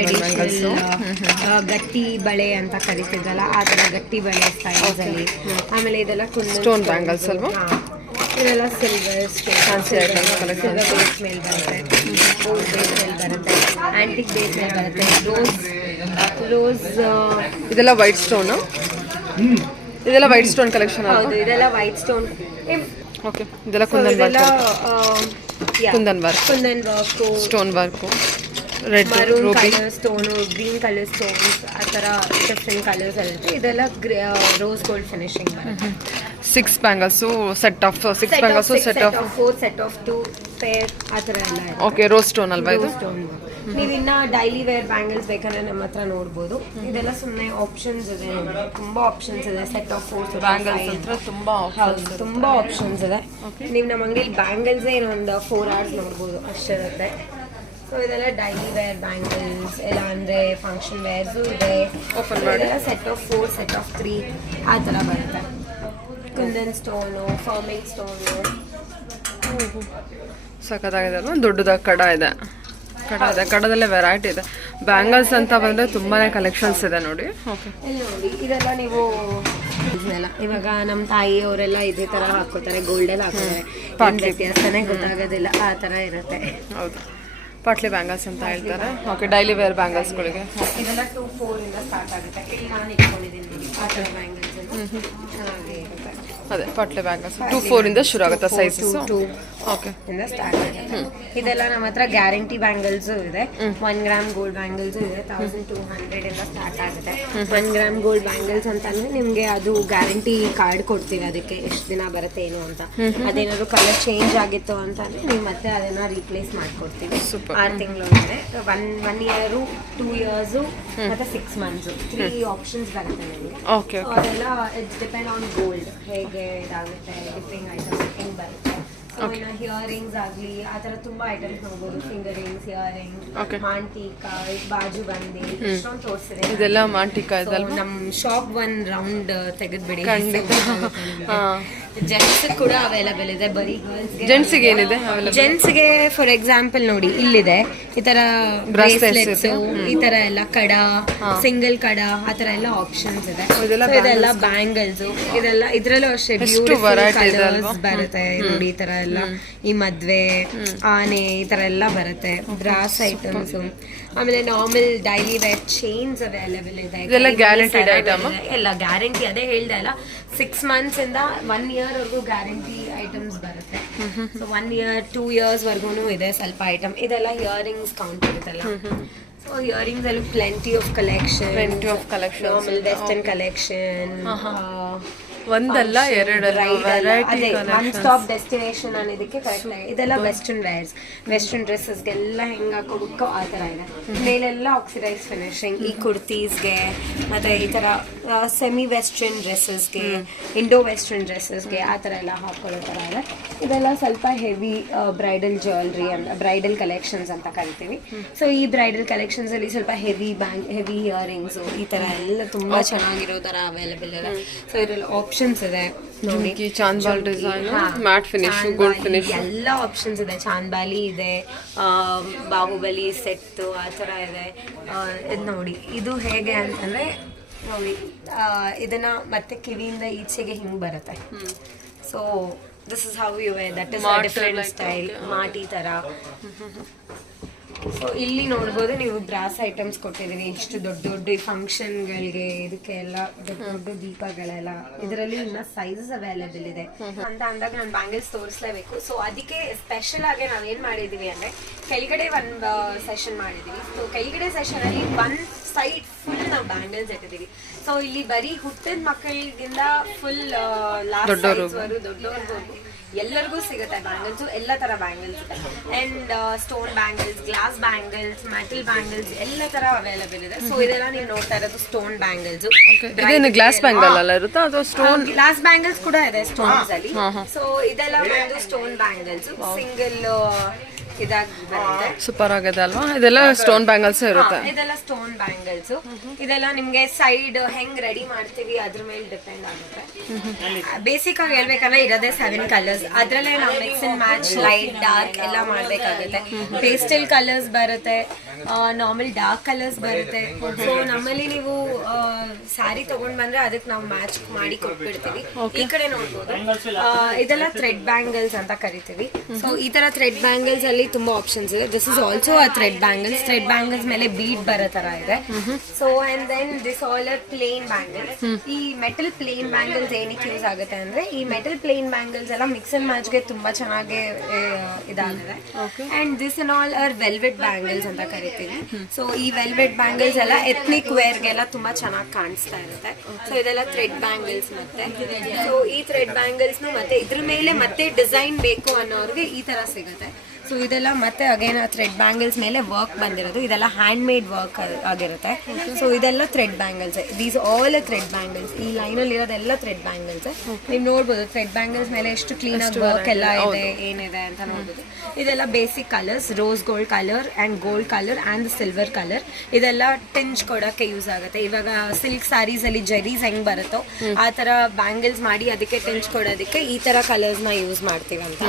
ಗಟ್ಟಿ ಬಳೆ ಅಂತ ಕರಿತಿದ್ದಲ್ಲ, ಆ ಥರ ಗಟ್ಟಿ ಬಳೆ ಸ್ಟೈಲ್ಸಲ್ಲಿ. ಆಮೇಲೆ ಇದೆಲ್ಲ ಸ್ಟೋನ್ ಬ್ಯಾಂಗಲ್ಸ್ ಅಲ್ವಾ? ಇದೆಲ್ಲ ಸಿಲ್ವರ್ ಸ್ಟೋನ್, ಸಿಲ್ವರ್ ಬೇಸ್ ಮೇಲೆ ಬರುತ್ತೆ, ಗೋಲ್ಡ್ ಬೇಸ್ ಮೇಲೆ ಬರುತ್ತೆ, ಆಂಟಿಕ್ ಬೇಸ್ ಮೇಲೆ ಬರುತ್ತೆ, ರೋಸ್. ಇದೆಲ್ಲ ವೈಟ್ ಸ್ಟೋನ್? ಇದೆಲ್ಲ ವೈಟ್ ಸ್ಟೋನ್ ಕಲೆಕ್ಷನ್? ಹೌದು, ಇದೆಲ್ಲ ವೈಟ್ ಸ್ಟೋನ್. ಓಕೆ. ಇದೆಲ್ಲ kundan work, stone work, red maroon colour stone, green colour stones, ಆ ಥರ ಡಿಫ್ರೆಂಟ್ ಕಲರ್ಸ್ ಇರುತ್ತೆ. ಇದೆಲ್ಲ ರೋಸ್ ಗೋಲ್ಡ್ ಫಿನಿಶಿಂಗ್ ಬರುತ್ತೆ. 6 bangles, set of 6 bangles, set of 4, set of 2 pair, ಆ ಥರ ಎಲ್ಲ ಇದೆ. ಓಕೆ. ರೋಸ್ ಸ್ಟೋನ್ ಅಲ್ವಾ ಇದು? ಸ್ಟೋನ್. ನೀವು ಇನ್ನ ಡೈಲಿ ವೇರ್ ಬ್ಯಾಂಗಲ್ಸ್ ಬೇಕಂದ್ರೆ ನಮ್ಮ ಹತ್ರ ನೋಡ್ಬೋದು. ಇದೆಲ್ಲ ಸುಮ್ಮನೆ ಆಪ್ಷನ್ಸ್ ಇದೆ, ತುಂಬಾ ಆಪ್ಷನ್ಸ್ ಇದೆ. ಸೆಟ್ ಆಫ್ 4 ಬ್ಯಾಂಗಲ್ಸ್ ಹತ್ರ ತುಂಬಾ ಆಪ್ಷನ್ಸ್ ಇದೆ. ನೀವು ನಮ್ಮ ಅಂಗಡಿಯಲ್ಲಿ ಬ್ಯಾಂಗಲ್ಸೇ ಇನ್ನೊಂದು 4 hours ನೋಡ್ಬೋದು ಅಷ್ಟಿರುತ್ತೆ. ಸೊ ಇದೆಲ್ಲ ಡೈಲಿ ವೇರ್ ಬ್ಯಾಂಗಲ್ಸ್ ಎಲ್ಲ, ಅಂದರೆ ಫಂಕ್ಷನ್ ವೇರ್ಸು ಇದೆ. ಇದೆಲ್ಲ ಸೆಟ್ ಆಫ್ 4, ಸೆಟ್ ಆಫ್ 3 ಆ ಥರ ಬರುತ್ತೆ. Kundan stone, farming stone. ಸಖತ್ತಾಗಿದೆ ಅಲ್ವಾ? ದೊಡ್ಡದಾಗಿ ಕಡ ಇದೆ. ಕಡದಲ್ಲೇ ವೆರೈಟಿ ಇದೆ. ಬ್ಯಾಂಗಲ್ಸ್ ಅಂತ ಬಂದರೆ ತುಂಬಾ ಕಲೆಕ್ಷನ್ಸ್ ಇದೆ ನೋಡಿ. ಓಕೆ. ಇಲ್ಲಿ ನೋಡಿ, ಇದೆಲ್ಲ ನೀವು ಇವಾಗ ನಮ್ಮ ತಾಯಿಯವರೆಲ್ಲ ಇದೇ ಥರ ಹಾಕೋತಾರೆ, ಗೋಲ್ಡೆಲ್ಲ ಹಾಕೋತಾರೆ, ವ್ಯತ್ಯಾಸನೇ ಗೊತ್ತಾಗೋದಿಲ್ಲ, ಆ ಥರ ಇರುತ್ತೆ. ಹೌದು, ಪಾಟ್ಲಿ ಬ್ಯಾಂಗಲ್ಸ್ ಅಂತ ಹೇಳ್ತಾರೆ. ಓಕೆ. ಡೈಲಿ ವೇರ್ ಬ್ಯಾಂಗಲ್ಸ್ಗಳಿಗೆ ಇದೆಲ್ಲ 2-4 ಇಂದ ಸ್ಟಾರ್ಟ್ ಆಗುತ್ತೆ. ಇಲ್ಲಿ ನಾನು ಇಟ್ಕೊಂಡಿದ್ದೀನಿ ಆ ಥರ ಬ್ಯಾಂಗಲ್ಸ್. ಹಾಗೆ ಇರುತ್ತೆ. ಅದೇ ಪಟ್ಲೆ ಬ್ಯಾಂಗಲ್ಸ್ 2-4 ಇಂದ ಶುರು ಆಗುತ್ತಾ ಸೈಜಸ್? ಓಕೆ, ಇಂದ ಸ್ಟಾರ್ಟ್ ಆಗುತ್ತೆ. ಇದೆಲ್ಲ ನಮ್ಮ ಹತ್ರ ಗ್ಯಾರಂಟಿ ಬ್ಯಾಂಗಲ್ಸ್ ಇದೆ. 1 ಗ್ರಾಮ್ ಗೋಲ್ಡ್ ಬ್ಯಾಂಗಲ್ಸ್ ಇದೆ, 1200 ಇಂದ ಸ್ಟಾರ್ಟ್ ಆಗುತ್ತೆ. 1 ಗ್ರಾಮ್ ಗೋಲ್ಡ್ ಬ್ಯಾಂಗಲ್ಸ್ ಅಂತಂದ್ರೆ ನಿಮ್ಗೆ ಅದು ಗ್ಯಾರಂಟಿ ಕಾರ್ಡ್ ಕೊಡ್ತೀವಿ, ಅದಕ್ಕೆ ಎಷ್ಟು ದಿನ ಬರುತ್ತೆ ಏನು ಅಂತ. ಅದೇನಾದ್ರು ಕಲರ್ ಚೇಂಜ್ ಆಗಿತ್ತು ಅಂತಂದ್ರೆ ನೀವು ಮತ್ತೆ ಅದನ್ನ ರೀಪ್ಲೇಸ್ ಮಾಡ್ಕೊಡ್ತೀವಿ. 6 ತಿಂಗಳು ಇದೆ, 1 ಇಯರ್, 2 ಇಯರ್ಸ್ ಮತ್ತೆ 6 ಮಂತ್ಸ್, 3 ಆಪ್ಷನ್ಸ್ ಬರುತ್ತೆ ನಿಮಗೆ. ಓಕೆ, ಅದೆಲ್ಲ ಇಟ್ಸ್ ಡಿಪೆಂಡ್ ಆನ್ ಗೋಲ್ಡ್, ಹೇಗೆ ಇದಾಗುತ್ತೆ, ಡಿಫರಿಂಗ್ ಐಟಮ್ಸ್ ಹೆಂಗ್ ಬರುತ್ತೆ. ಹಿಯರಿಂಗ್ಸ್ ಆಗ್ಲಿ ಆ ತರ ತುಂಬಾ ಐಟಮ್ಸ್ ನೋಡ್ಬೋದು. ಫಿಂಗರ್ ರಿಂಗ್ಸ್, ಇಯರಿಂಗ್, ಮಾಂಟಿಕಾ, ಬಾಜು ಬಂದಿ, ಎಷ್ಟೊಂದು ತೋರಿಸಿದೆ. ಇದೆಲ್ಲ ಮಾಂಟಿಕಾ ಇದಲ್ವಾ? ನಮ್ ಶಾಪ್ 1 ರೌಂಡ್ ತೆಗೆದ್ಬಿಡಿ. ಜೆಂಟ್ಸ್ ಕೂಡ ಅವೈಲಬಲ್ ಇದೆ, ಬರೀ ಜೆಂಟ್ಸ್ಗೆ ಏನಿದೆ? ಜೆಂಟ್ಸ್ಗೆ ಫಾರ್ ಎಕ್ಸಾಂಪಲ್ ನೋಡಿ, ಇಲ್ಲಿದೆ ಈ ತರ ಬ್ರೇಸ್ಲೆಟ್ಸ್, ಈ ತರ ಎಲ್ಲ ಕಡ, ಸಿಂಗಲ್ ಕಡ, ಆ ತರ ಎಲ್ಲ ಆಪ್ಷನ್ಸ್ ಇದೆ. ಇದೆಲ್ಲ ಬ್ಯಾಂಗಲ್ಸ್, ಇದೆಲ್ಲ ಇದ್ರಲ್ಲೂ ಅಷ್ಟೇ ಬ್ಯೂಟಿಫುಲ್ ಕಲರ್ಸ್ ಬರುತ್ತೆ ನೋಡಿ. ಈ ತರ ಎಲ್ಲ ಈ ಮದ್ವೆ, ಆನೆ, ಈ ತರ ಎಲ್ಲ ಬರುತ್ತೆ. ಬ್ರಾಸ್ ಐಟಮ್ಸ್, ಆಮೇಲೆ normal daily wear chains available ಇದೆ. ಇದೆಲ್ಲ ಗ್ಯಾರಂಟಿಡ್ ಐಟಮ್? ಎಲ್ಲ ಗ್ಯಾರಂಟಿ, ಅದೇ ಹೇಳ್ದೆ ಅಲ್ಲ, 6 ಮಂತ್ಸ್ ಇಂದ 1 ಇಯರ್ ವರ್ಗೂ ಗ್ಯಾರಂಟಿ ಐಟಮ್ಸ್ ಬರುತ್ತೆ. ಸೊ 1 ಇಯರ್ 2 ಇಯರ್ಸ್ ವರ್ಗೂನು ಇದೆ ಸ್ವಲ್ಪ ಐಟಮ್. ಇದೆಲ್ಲ ಇಯರಿಂಗ್ಸ್ ಕೌಂಟ್ ಇರುತ್ತಲ್ಲ. ಸೊ ಇಯರಿಂಗ್ಸ್ ಅಲ್ಲಿ plenty of collection, normal western collection, ಒಂದಲ್ಲ ಎರಡಲ್ಲ ಅದೇ ಒನ್ ಸ್ಟಾಪ್ ಡೆಸ್ಟಿನೇಷನ್ ಅನ್ನೋದಕ್ಕೆ ಕರೆಕ್ಟ್ ಆಗಿ. ಇದೆಲ್ಲ ವೆಸ್ಟರ್ನ್ ವೇರ್ಸ್, ವೆಸ್ಟರ್ನ್ ಡ್ರೆಸ್ಸಸ್ಗೆಲ್ಲ ಹೆಂಗ್ ಹಾಕೋಬೇಕು ಆ ತರ ಇದೆ. ಮೇಲೆಲ್ಲ ಆಕ್ಸಿಡೈಸ್ ಫಿನಿಶಿಂಗ್, ಈ ಕುರ್ತೀಸ್ಗೆ ಮತ್ತೆ ಈ ತರ ಸೆಮಿ ವೆಸ್ಟರ್ನ್ ಡ್ರೆಸ್ಸಸ್ಗೆ, ಇಂಡೋ ವೆಸ್ಟರ್ನ್ ಡ್ರೆಸ್ಸಸ್ಗೆ ಆ ತರ ಎಲ್ಲ ಹಾಕೊಳ್ಳೋ ತರ ಇದೆ. ಇದೆಲ್ಲ ಸ್ವಲ್ಪ ಹೆವಿ ಬ್ರೈಡಲ್ ಜ್ಯುವೆಲ್ರಿ ಅಂತ, ಬ್ರೈಡಲ್ ಕಲೆಕ್ಷನ್ಸ್ ಅಂತ ಕರಿತೀವಿ. ಸೊ ಈ ಬ್ರೈಡಲ್ ಕಲೆಕ್ಷನ್ಸ್ ಅಲ್ಲಿ ಸ್ವಲ್ಪ ಹೆವಿ ಇಯರಿಂಗ್ಸ್, ಈ ತರ ಎಲ್ಲ ತುಂಬಾ ಚೆನ್ನಾಗಿರೋ ತರ ಅವೈಲಬಲ್ ಇದೆ. ಸೊ ಇದರಲ್ಲಿ ಆಪ್ಷನ್ಸ್ ಇದೆ ನೋಡಿ. Chandbali design, matte finish, gold finish ಎಲ್ಲ ಆಪ್ಷನ್ಸ್ ಇದೆ. ಚಾಂದ್ಬಾಲಿ ಇದೆ, ಬಾಹುಬಲಿ ಸೆಟ್ ಆ ಥರ ಇದೆ. ಇದು ನೋಡಿ, ಇದು ಹೇಗೆ ಅಂತಂದ್ರೆ ನೋಡಿ, ಇದನ್ನ ಮತ್ತೆ ಕಿವಿಯಿಂದ ಈಚೆಗೆ ಹಿಂಗೆ ಬರುತ್ತೆ. So this is how you wear, that is different style, ಮಾಟಿ ಥರ. ಸೊ ಇಲ್ಲಿ ನೋಡ್ಬೋದು ನೀವು ಬ್ರಾಸ್ ಐಟಮ್ಸ್ ಕೊಟ್ಟಿದ್ದೀವಿ, ಇಷ್ಟು ದೊಡ್ಡ ದೊಡ್ಡ ಫಂಕ್ಷನ್ಗಳಿಗೆ, ಇದಕ್ಕೆ ಎಲ್ಲ ದೊಡ್ಡ ದೊಡ್ಡ ದೀಪಗಳೆಲ್ಲ. ಇದರಲ್ಲಿ ಇನ್ನ ಸೈಜಸ್ ಅವೈಲಬಲ್ ಇದೆ ಅಂತ ಅಂದಾಗ ನಾನು ಬ್ಯಾಂಗಲ್ಸ್ ತೋರಿಸ್ಲೇಬೇಕು. ಸೊ ಅದಕ್ಕೆ ಸ್ಪೆಷಲ್ ಆಗಿ ನಾವೇನ್ ಮಾಡಿದೀವಿ ಅಂದ್ರೆ, ಕೆಳಗಡೆ ಒಂದು ಸೆಷನ್ ಮಾಡಿದೀವಿ. ಸೊ ಕೆಳಗಡೆ ಸೆಷನ್ ಅಲ್ಲಿ 1 ಸೈಡ್ ಫುಲ್ ನಾವು ಬ್ಯಾಂಗಲ್ಸ್ ಇಟ್ಟಿದ್ದೀವಿ. ಸೊ ಇಲ್ಲಿ ಬರೀ ಹುಟ್ಟಿದ ಮಕ್ಕಳಿಗಿಂದ ಫುಲ್ ಲಾಸ್ಟ್ ದೊಡ್ಡವ್ರಿಗೂ ಎಲ್ಲರಿಗೂ ಸಿಗುತ್ತೆ ಬ್ಯಾಂಗಲ್ಸ್, ಎಲ್ಲ ತರ ಬ್ಯಾಂಗಲ್ಸ್ ಇದೆ. And stone bangles, glass bangles, metal bangles ಎಲ್ಲ ತರ ಅವೈಲಬಲ್ ಇದೆ. ಸೊ ಇದೆಲ್ಲ ನೀವು ನೋಡ್ತಾ ಇರೋದು ಸ್ಟೋನ್ ಬ್ಯಾಂಗಲ್ಸ್. ಗ್ಲಾಸ್ ಬ್ಯಾಂಗಲ್ ಅಲ್ಲ ಇರುತ್ತಾ, ಅದು ಸ್ಟೋನ್ ಗ್ಲಾಸ್ ಬ್ಯಾಂಗಲ್ಸ್ ಕೂಡ ಇದೆ ಸ್ಟೋನ್ಸ್ ಅಲ್ಲಿ. ಸೊ ಇದೆಲ್ಲ ಒಂದು ಸ್ಟೋನ್ ಬ್ಯಾಂಗಲ್ಸ್, ಸಿಂಗಲ್ ಇದಾಗಿ ಬರುತ್ತೆ. ಸೂಪರ್ ಆಗಿದೆ ಅಲ್ವಾ? ಇದೆಲ್ಲ ಸ್ಟೋನ್ ಬ್ಯಾಂಗಲ್ಸ್ ಇರುತ್ತೆ. ಇದೆಲ್ಲ ಸ್ಟೋನ್ ಬ್ಯಾಂಗಲ್ಸ್. ಇದೆಲ್ಲ ನಿಮ್ಗೆ ಸೈಡ್ ಹೆಂಗ್ ರೆಡಿ ಮಾಡ್ತೀವಿ ಅದ್ರ ಮೇಲೆ ಡಿಪೆಂಡ್ ಆಗುತ್ತೆ. ಬೇಸಿಕ್ ಆಗಿ ಹೇಳ್ಬೇಕಂದ್ರೆ ಇರೋದೇ 7 ಕಲರ್ಸ್. ಅದ್ರಲ್ಲೇ ನಾವು mix and match, light dark ಎಲ್ಲ ಮಾಡ್ಬೇಕಾಗುತ್ತೆ. ಪೇಸ್ಟಲ್ ಕಲರ್ಸ್ ಬರುತ್ತೆ, ನಾರ್ಮಲ್ ಡಾರ್ಕ್ ಕಲರ್ಸ್ ಬರುತ್ತೆ. ಸೊ ನಮ್ಮಲ್ಲಿ ನೀವು ಸ್ಯಾರಿ ತಗೊಂಡ್ ಬಂದ್ರೆ ಅದಕ್ಕೆ ನಾವು ಮ್ಯಾಚ್ ಮಾಡಿ ಕೊಟ್ಬಿಡ್ತೀವಿ. ಈ ಕಡೆ ನೋಡ್ಬೋದು, ಇದೆಲ್ಲ ಥ್ರೆಡ್ ಬ್ಯಾಂಗಲ್ಸ್ ಅಂತ ಕರಿತೀವಿ. ಸೊ ಈ ತರ ಥ್ರೆಡ್ ಬ್ಯಾಂಗಲ್ಸ್ ಅಲ್ಲಿ ತುಂಬಾ ಆಪ್ಷನ್ಸ್ ಇದೆ. This is also a thread bangles. Thread bangles ಮೇಲೆ ಬೀಡ್ ಬರೋ ತರ ಇದೆ. So and then this all are plain bangles. ಈ ಮೆಟಲ್ ಪ್ಲೇನ್ ಬ್ಯಾಂಗಲ್ಸ್ ಏನಕ್ಕೆ ಯೂಸ್ ಆಗುತ್ತೆ ಅಂದ್ರೆ, ಈ ಮೆಟಲ್ ಪ್ಲೇನ್ ಬ್ಯಾಂಗಲ್ಸ್ ಎಲ್ಲ ಮಿಕ್ಸ್ ಅಂಡ್ ಮ್ಯಾಚ್ ಗೆ ತುಂಬಾ ಚೆನ್ನಾಗಿ ಇದಾಗಿದೆ. And this and all are velvet bangles ಅಂತ ಕರಿತೀವಿ. ಸೊ ಈ ವೆಲ್ವೆಟ್ ಬ್ಯಾಂಗಲ್ಸ್ ಎಲ್ಲ ಎಥ್ನಿಕ್ ವೇರ್ ಗೆಲ್ಲ ತುಂಬಾ ಚೆನ್ನಾಗಿ ಕಾಣಿಸ್ತಾ ಇರುತ್ತೆ. ಸೊ ಇದೆಲ್ಲ ಥ್ರೆಡ್ ಬ್ಯಾಂಗಲ್ಸ್. ಮತ್ತೆ ಸೊ ಈ ಥ್ರೆಡ್ ಬ್ಯಾಂಗಲ್ಸ್ ಮತ್ತೆ ಇದ್ರ ಮೇಲೆ ಮತ್ತೆ ಡಿಸೈನ್ ಬೇಕು ಅನ್ನೋರಿಗೆ ಈ ತರ ಸಿಗುತ್ತೆ. ಸೊ ಇದೆಲ್ಲ ಮತ್ತೆ ಅಗೇನ್ ಥ್ರೆಡ್ ಬ್ಯಾಂಗಲ್ಸ್ ಮೇಲೆ ವರ್ಕ್ ಬಂದಿರೋದು. ಇದೆಲ್ಲ ಹ್ಯಾಂಡ್ ಮೇಡ್ ವರ್ಕ್ ಆಗಿರುತ್ತೆ. ಸೊ ಇದೆಲ್ಲ thread bangles. These all thread bangles. ಈ ಲೈನಲ್ಲಿ ಇರೋದೆಲ್ಲ ಥ್ರೆಡ್ ಬ್ಯಾಂಗಲ್ಸ್. ನೀವು ನೋಡ್ಬೋದು ಥ್ರೆಡ್ ಬ್ಯಾಂಗಲ್ಸ್ ಮೇಲೆ ಎಷ್ಟು ಕ್ಲೀನ್ ಆಗಿ ವರ್ಕ್ ಎಲ್ಲ ಇದೆ, ಏನಿದೆ ಅಂತ ನೋಡ್ಬೋದು. ಇದೆಲ್ಲ basic colours, rose gold colour and gold colour and silver colour. ಇದೆಲ್ಲ ಟಿಂಚ್ ಕೊಡಕ್ಕೆ ಯೂಸ್ ಆಗುತ್ತೆ. ಇವಾಗ ಸಿಲ್ಕ್ ಸ್ಯಾರೀಸ್ ಅಲ್ಲಿ ಜರೀಸ್ ಹೆಂಗ್ ಬರುತ್ತೋ ಆ ತರ ಬ್ಯಾಂಗಲ್ಸ್ ಮಾಡಿ ಅದಕ್ಕೆ ಟಿಂಚ್ ಕೊಡೋದಕ್ಕೆ ಈ ತರ ಕಲರ್ಸ್ ನ ಯೂಸ್ ಮಾಡ್ತೀವಿ ಅಂತ.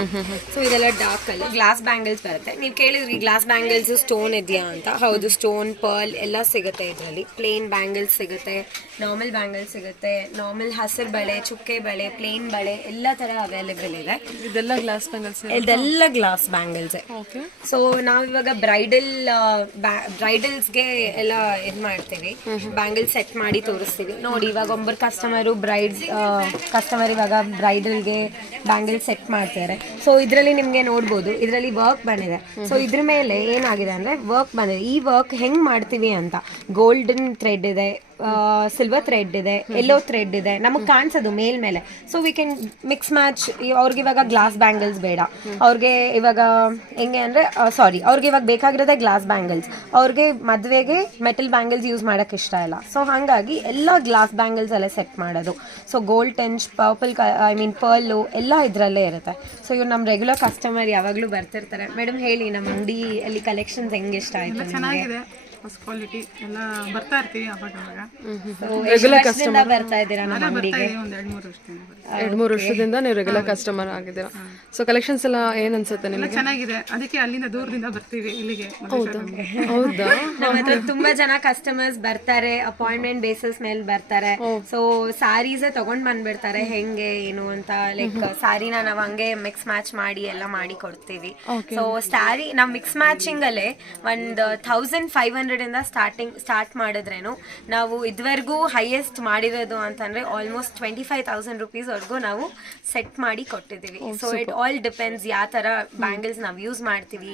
ಸೊ ಇದೆಲ್ಲ ಡಾರ್ಕ್ ಕಲರ್. ಗ್ಲಾಸ್ ಬ್ಯಾಂಗಲ್ಸ್ ಬರುತ್ತೆ. ನೀವು ಕೇಳಿದ್ರಿ ಗ್ಲಾಸ್ ಬ್ಯಾಂಗಲ್ಸ್ ಸ್ಟೋನ್ ಇದೆಯಾ ಅಂತ. ಹೌದು, ಸ್ಟೋನ್, ಪರ್ಲ್ ಎಲ್ಲ ಸಿಗುತ್ತೆ ಇದರಲ್ಲಿ. ಪ್ಲೇನ್ ಬ್ಯಾಂಗಲ್ಸ್ ಸಿಗುತ್ತೆ, ನಾರ್ಮಲ್ ಬ್ಯಾಂಗಲ್ಸ್ ಸಿಗುತ್ತೆ, ನಾರ್ಮಲ್ ಹಸಿರು ಬಳೆ, ಚುಕ್ಕೆ ಬಳೆ, ಪ್ಲೇನ್ ಬಳೆ ಎಲ್ಲ ತರ ಅವೈಲೇಬಲ್ ಇದೆ. ಇದೆಲ್ಲ ಗ್ಲಾಸ್ ಬ್ಯಾಂಗಲ್ಸ್, ಇದೆಲ್ಲ ಗ್ಲಾಸ್ ಬ್ಯಾಂಗಲ್ಸ್. ಸೊ ನಾವಿವಾಗ ಬ್ರೈಡಲ್ಸ್ಗೆ ಎಲ್ಲ ಇದು ಮಾಡ್ತೀವಿ, ಬ್ಯಾಂಗಲ್ ಸೆಟ್ ಮಾಡಿ ತೋರಿಸ್ತೀವಿ. ನೋಡಿ ಇವಾಗ ಒಬ್ಬರು ಕಸ್ಟಮರ್ ಇವಾಗ ಬ್ರೈಡಲ್ಗೆ ಬ್ಯಾಂಗಲ್ ಸೆಟ್ ಮಾಡ್ತಾರೆ. ಸೊ ಇದರಲ್ಲಿ ನಿಮಗೆ ನೋಡ್ಬೋದು, ಇದರಲ್ಲಿ ವರ್ಕ್ ಬಂದಿದೆ. ಸೊ ಇದ್ರ ಮೇಲೆ ಏನಾಗಿದೆ ಅಂದ್ರೆ ವರ್ಕ್ ಬಂದಿದೆ. ಈ ವರ್ಕ್ ಹೆಂಗ್ ಮಾಡ್ತೀವಿ ಅಂತ, ಗೋಲ್ಡನ್ ಥ್ರೆಡ್ ಇದೆ, ಸಿಲ್ವರ್ ಥ್ರೆಡ್ ಇದೆ, ಯೆಲ್ಲೋ ಥ್ರೆಡ್ ಇದೆ, ನಮಗೆ ಕಾಣಿಸೋದು ಮೇಲ್ಮೇಲೆ. So we can mix match. ಅವ್ರಿಗೆ ಇವಾಗ ಗ್ಲಾಸ್ ಬ್ಯಾಂಗಲ್ಸ್ ಬೇಡ, ಅವ್ರಿಗೆ ಇವಾಗ ಹೆಂಗೆ ಅಂದರೆ ಅವ್ರಿಗೆ ಇವಾಗ ಬೇಕಾಗಿರೋದೇ ಗ್ಲಾಸ್ ಬ್ಯಾಂಗಲ್ಸ್, ಅವ್ರಿಗೆ ಮದುವೆಗೆ ಮೆಟಲ್ ಬ್ಯಾಂಗಲ್ಸ್ ಯೂಸ್ ಮಾಡೋಕ್ಕೆ ಇಷ್ಟ ಇಲ್ಲ. ಸೊ ಹಾಗಾಗಿ ಎಲ್ಲ ಗ್ಲಾಸ್ ಬ್ಯಾಂಗಲ್ಸ್ ಎಲ್ಲ ಸೆಟ್ ಮಾಡೋದು. ಸೊ ಗೋಲ್ಡ್ ಟೆಂಚ್, ಪರ್ಲು ಎಲ್ಲ ಇದರಲ್ಲೇ ಇರುತ್ತೆ. ಸೊ ಇವ್ರು ನಮ್ಮ ರೆಗ್ಯುಲರ್ ಕಸ್ಟಮರ್ ಯಾವಾಗಲೂ ಬರ್ತಿರ್ತಾರೆ. ಮೇಡಮ್ ಹೇಳಿ, ನಮ್ಮ ಅಂಗಡಿಯಲ್ಲಿ ಕಲೆಕ್ಷನ್ಸ್ ಹೆಂಗೆ ಇಷ್ಟ ಆಯಿತು? ಚೆನ್ನಾಗಿದೆ, ಫಸ್ಟ್ ಕ್ವಾಲಿಟಿ ಎಲ್ಲ ಬರ್ತಾ ಇರ್ತೀವಿ ಅವಾಗ ರೆಗ್ಯುಲರ್ ಕಸ್ಟಮರ್ ಬರ್ತಾ ಇದ್ದೀರಾ ನಮ್ಮ ಅಂಗಡಿಗೆ? ಒಂದು 2-3 ವರ್ಷದಿಂದ 2-3 ವರ್ಷದಿಂದ ನೀವು ರೆಗ್ಯುಲರ್ ಕಸ್ಟಮರ್ ಆಗಿದ್ದೀರಾ. ಸೊ ಕಲೆಕ್ಷನ್ಸ್ ಎಲ್ಲ ಏನ್ ಅನ್ಸುತ್ತೆ ನಿಮಗೆ? ಚೆನ್ನಾಗಿದೆ, ಅದಕ್ಕೆ ಅಲ್ಲಿಂದ ದೂರದಿಂದ ಬರ್ತೀವಿ ಇಲ್ಲಿಗೆ. ಹೌದಾ? ನಮ್ಮ ಹತ್ರ ತುಂಬಾ ಜನ ಕಸ್ಟಮರ್ಸ್ ಬರ್ತಾರೆ, ಅಪಾಯಿಂಟ್ಮೆಂಟ್ ಬೇಸಿಸ್ ಮೇಲೆ ಬರ್ತಾರೆ. ಸೊ ಸಾರೀಸೇ ತಗೊಂಡ್ ಬಂದ್ಬಿಡ್ತಾರೆ ಹೆಂಗೆ ಏನು ಅಂತ. ಲೈಕ್ ಸಾರಿನ ನಾವ್ ಹಂಗೆ ಮಿಕ್ಸ್ ಮ್ಯಾಚ್ ಮಾಡಿ ಎಲ್ಲ ಮಾಡಿ ಕೊಡ್ತೀವಿ. ಸೊ ಸ್ಯಾರಿ ನಾವ್ ಮಿಕ್ಸ್ ಮ್ಯಾಚಿಂಗ್ ಅಲ್ಲೇ 1500 ಇಂದ ಸ್ಟಾರ್ಟ್ ಮಾಡಿದ್ರೇನು ನಾವು ಇದುವರೆಗೂ ಹೈಯೆಸ್ಟ್ ಮಾಡಿರೋದು ಅಂತಂದ್ರೆ ಆಲ್ಮೋಸ್ಟ್ 25,000 rupees ವರ್ಗೂ ನಾವು ಸೆಟ್ ಮಾಡಿ ಕೊಟ್ಟಿದ್ದೀವಿ. ಸೊ ಇಟ್ ಆಲ್ ಡಿಪೆಂಡ್ಸ್ ಯಾವ ತರ ಬ್ಯಾಂಗಲ್ಸ್ ನಾವು ಯೂಸ್ ಮಾಡ್ತೀವಿ.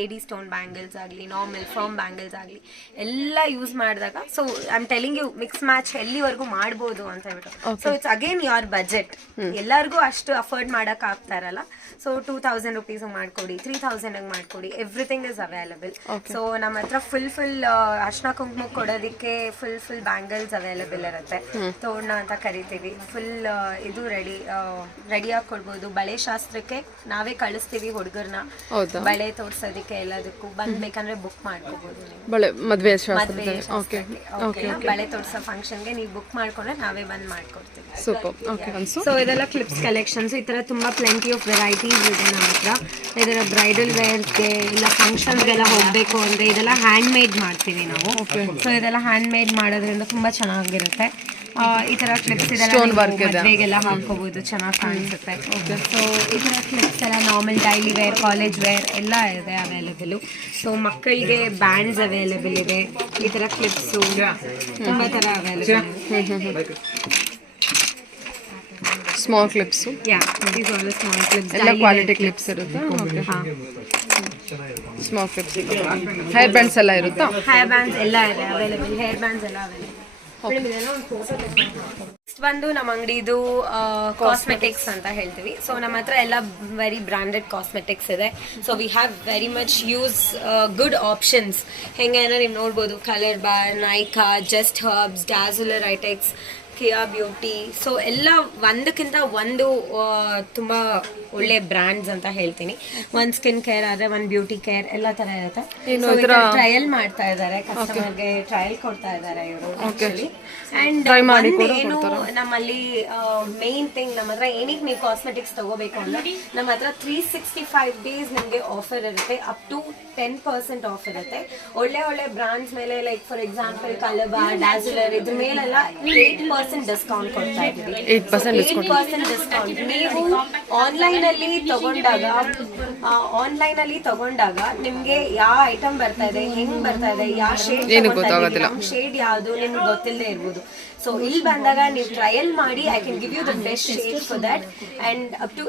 ಎಡಿ ಸ್ಟೋನ್ ಬ್ಯಾಂಗಲ್ಸ್ ಆಗಲಿ, ನಾರ್ಮಲ್ ಫರ್ಮ್ ಬ್ಯಾಂಗಲ್ಸ್ ಆಗಲಿ ಎಲ್ಲ ಯೂಸ್ ಮಾಡಿದಾಗ, so I am telling you mix match ಎಲ್ಲಿವರೆಗೂ ಮಾಡ್ಬೋದು ಅಂತ ಹೇಳ್ಬಿಟ್ಟು. So it's again your budget. ಎಲ್ಲರಿಗೂ ಅಷ್ಟು ಅಫೋರ್ಡ್ ಮಾಡಕ್ ಆಗ್ತಾ ಇರಲ್ಲ. ಸೊ 2,000 rupees ಮಾಡ್ಕೊಡಿ, 3,000 ಮಾಡ್ಕೊಡಿ, ಎವ್ರಿಥಿಂಗ್ ಇಸ್ ಅವೈಲಬಲ್. ಸೊ ನಮ್ಮ ಹತ್ರ ಫುಲ್ ಅರ್ಶಿನ ಕುಂಕುಮ ಕೊಡೋದಕ್ಕೆ ಫುಲ್ ಬ್ಯಾಂಗಲ್ಸ್ ಅವೈಲಬಲ್ ಇರುತ್ತೆ. ತೋರಣ ಅಂತ ಕರಿತೀವಿ. ಫುಲ್ ಇದು ರೆಡಿಯಾಗಿ ಕೊಡ್ಬೋದು. ಬಳೆ ಶಾಸ್ತ್ರಕ್ಕೆ ನಾವೇ ಕಳಿಸ್ತೀವಿ ಹುಡುಗರ್ನ ಬಳೆ ತೋರ್ಸೋದಕ್ಕೆ ಎಲ್ಲದಕ್ಕೂ. ಬೇಕಂದ್ರೆ ಬುಕ್ ಮಾಡ್ಕೋಬಹುದು. ಮದ್ವೆ ಬಳೆ ತೋರ್ಸೋ ಫಂಕ್ಷನ್ಗೆ ನೀವು ಬುಕ್ ಮಾಡ್ಕೊಂಡ್ರೆ ನಾವೇ ಬಂದ್ ಮಾಡ್ಕೊಡ್ತೀವಿ. ಸೂಪರ್. ಸೊ ಇದೆಲ್ಲ ಕ್ಲಿಪ್ಸ್ ಕಲೆಕ್ಷನ್ಸ್. ಈ ತರ ತುಂಬಾ ಪ್ಲೆಂಟಿ ಆಫ್ ವೆರೈಟೀಸ್ ಇದೆ ನಮ್ಮ ಹತ್ರ. ಇದರ ಬ್ರೈಡಲ್ ವೇರ್ಗೆ ಇಲ್ಲ ಫಂಕ್ಷನ್ಸ್ಗೆಲ್ಲ ಹೋಗ್ಬೇಕು ಅಂದ್ರೆ ಇದೆಲ್ಲ ಹ್ಯಾಂಡ್ ಮೇಡ್ ಮಾಡ್ತೀವಿ ನಾವು. ಸೊ ಇದೆಲ್ಲ ಹ್ಯಾಂಡ್ ಮೇಡ್ ಮಾಡೋದ್ರಿಂದ ತುಂಬಾ ಚೆನ್ನಾಗಿರುತ್ತೆ. ಈ ತರ ಕ್ಲಿಪ್ಸ್ ಇದೆಲ್ಲ ಮದುವೆಗೆಲ್ಲ ಹಾಕೋಬಹುದು, ಚೆನ್ನಾಗಿ ಕಾಣಿಸುತ್ತೆ. ಸೊ ಈ ತರ ಕ್ಲಿಪ್ಸ್ ಎಲ್ಲ normal daily wear, college wear ಎಲ್ಲ ಇದೆ ಅವೈಲೇಬಲ್. ಸೊ ಮಕ್ಕಳಿಗೆ ಬ್ಯಾಂಡ್ಸ್ ಅವೈಲೇಬಲ್ ಇದೆ. ಈ ತರ ಕ್ಲಿಪ್ಸ್ ತುಂಬಾ ತರ ಅವೈಲೇಬಲ್. ಸ್ಮಾಲ್ ಕ್ಲಿಪ್ಸ್, ಎಲ್ಲ ಕ್ವಾಲಿಟಿ ಕ್ಲಿಪ್ಸ್ ಇರುತ್ತೆ. ಸ್ಮಾಲ್ ಕ್ಲಿಪ್ಸ್, ಹೇರ್ ಬ್ಯಾಂಡ್ಸ್ ಎಲ್ಲ ಇರುತ್ತಾ? ಹೇರ್ ಬ್ಯಾಂಡ್ಸ್ ಎಲ್ಲ ಇದೆ ಅವೈಲೇಬಲ್. ಹೇರ್ ಬ್ಯಾಂಡ್ಸ್ ಎಲ್ಲ ಅವೈಲೇಬಲ್. ನೆಕ್ಸ್ಟ್ ಬಂದು ನಮ್ಮ ಅಂಗಡಿದು ಕಾಸ್ಮೆಟಿಕ್ಸ್ ಅಂತ ಹೇಳ್ತೀವಿ. ಸೊ ನಮ್ಮ ಹತ್ರ ಎಲ್ಲ ವೆರಿ ಬ್ರಾಂಡೆಡ್ ಕಾಸ್ಮೆಟಿಕ್ಸ್ ಇದೆ. So we have very much use good options. ಹೆಂಗೆ ಅಂದರೆ ನೀವು ನೋಡ್ಬೋದು, Colour Bar, Nykaa, Just Herbs, Dazzler Eyetex, Kay Beauty. So ಎಲ್ಲ ಒಂದಕ್ಕಿಂತ ಒಂದು ತುಂಬ ಒಳ್ಳೆ ಬ್ರ್ಯಾಂಡ್ಸ್ ಅಂತ ಹೇಳ್ತೀನಿ. ಒಂದು ಸ್ಕಿನ್ ಕೇರ್ ಆದರೆ ಒಂದು ಬ್ಯೂಟಿ ಕೇರ್ ಎಲ್ಲ ಥರ ಇರುತ್ತೆ. ಟ್ರಯಲ್ ಮಾಡ್ತಾ ಇದ್ದಾರೆ, ಕಸ್ಟಮರ್ಗೆ ಟ್ರಯಲ್ ಕೊಡ್ತಾ ಇದ್ದಾರೆ ಇವರು ಆಕ್ಚುಲಿ. ಆ್ಯಂಡ್ ಏನು ನಮ್ಮಲ್ಲಿ ಮೇನ್ ಥಿಂಗ್, ನಮ್ಮ ಹತ್ರ ಏನಕ್ಕೆ ನೀವು ಕಾಸ್ಮೆಟಿಕ್ಸ್ ತಗೋಬೇಕು ಅಂದ್ರೆ ನಮ್ಮ ಹತ್ರ 365 days ನಿಮಗೆ ಆಫರ್ ಇರುತ್ತೆ. ಅಪ್ ಟು 10% ಆಫ್ ಇರುತ್ತೆ. ಒಳ್ಳೆ ಬ್ರಾಂಡ್ಸ್ ಮೇಲೆ, ಲೈಕ್ ಫಾರ್ ಎಕ್ಸಾಂಪಲ್ ಕಲಬಾ, ಡ್ಯಾಜುಲರ್, ಇದ್ರ ಮೇಲೆಲ್ಲ 8% ಡಿಸ್ಕೌಂಟ್ ಕೊಡ್ತಾ ಇದ್ದೀವಿ. 8% ಡಿಸ್ಕೌಂಟ್. ನೀವು ಆನ್ಲೈನ್ ಅಲ್ಲಿ ತಗೊಂಡಾಗ ನಿಮ್ಗೆ ಯಾವ ಐಟಮ್ ಬರ್ತಾ ಇದೆ, ಹೆಂಗ್ ಬರ್ತಾ ಇದೆ, ಯಾವ ಶೇಡ್ ಯಾವುದು ನಿಮ್ಗೆ ಗೊತ್ತಿಲ್ಲದೆ ಇರ್ಬೋದು. ಸೊ ಇಲ್ಲಿ ಬಂದಾಗ ನೀವು ಟ್ರಯಲ್ ಮಾಡಿ, I can give you the best shade for that. And up to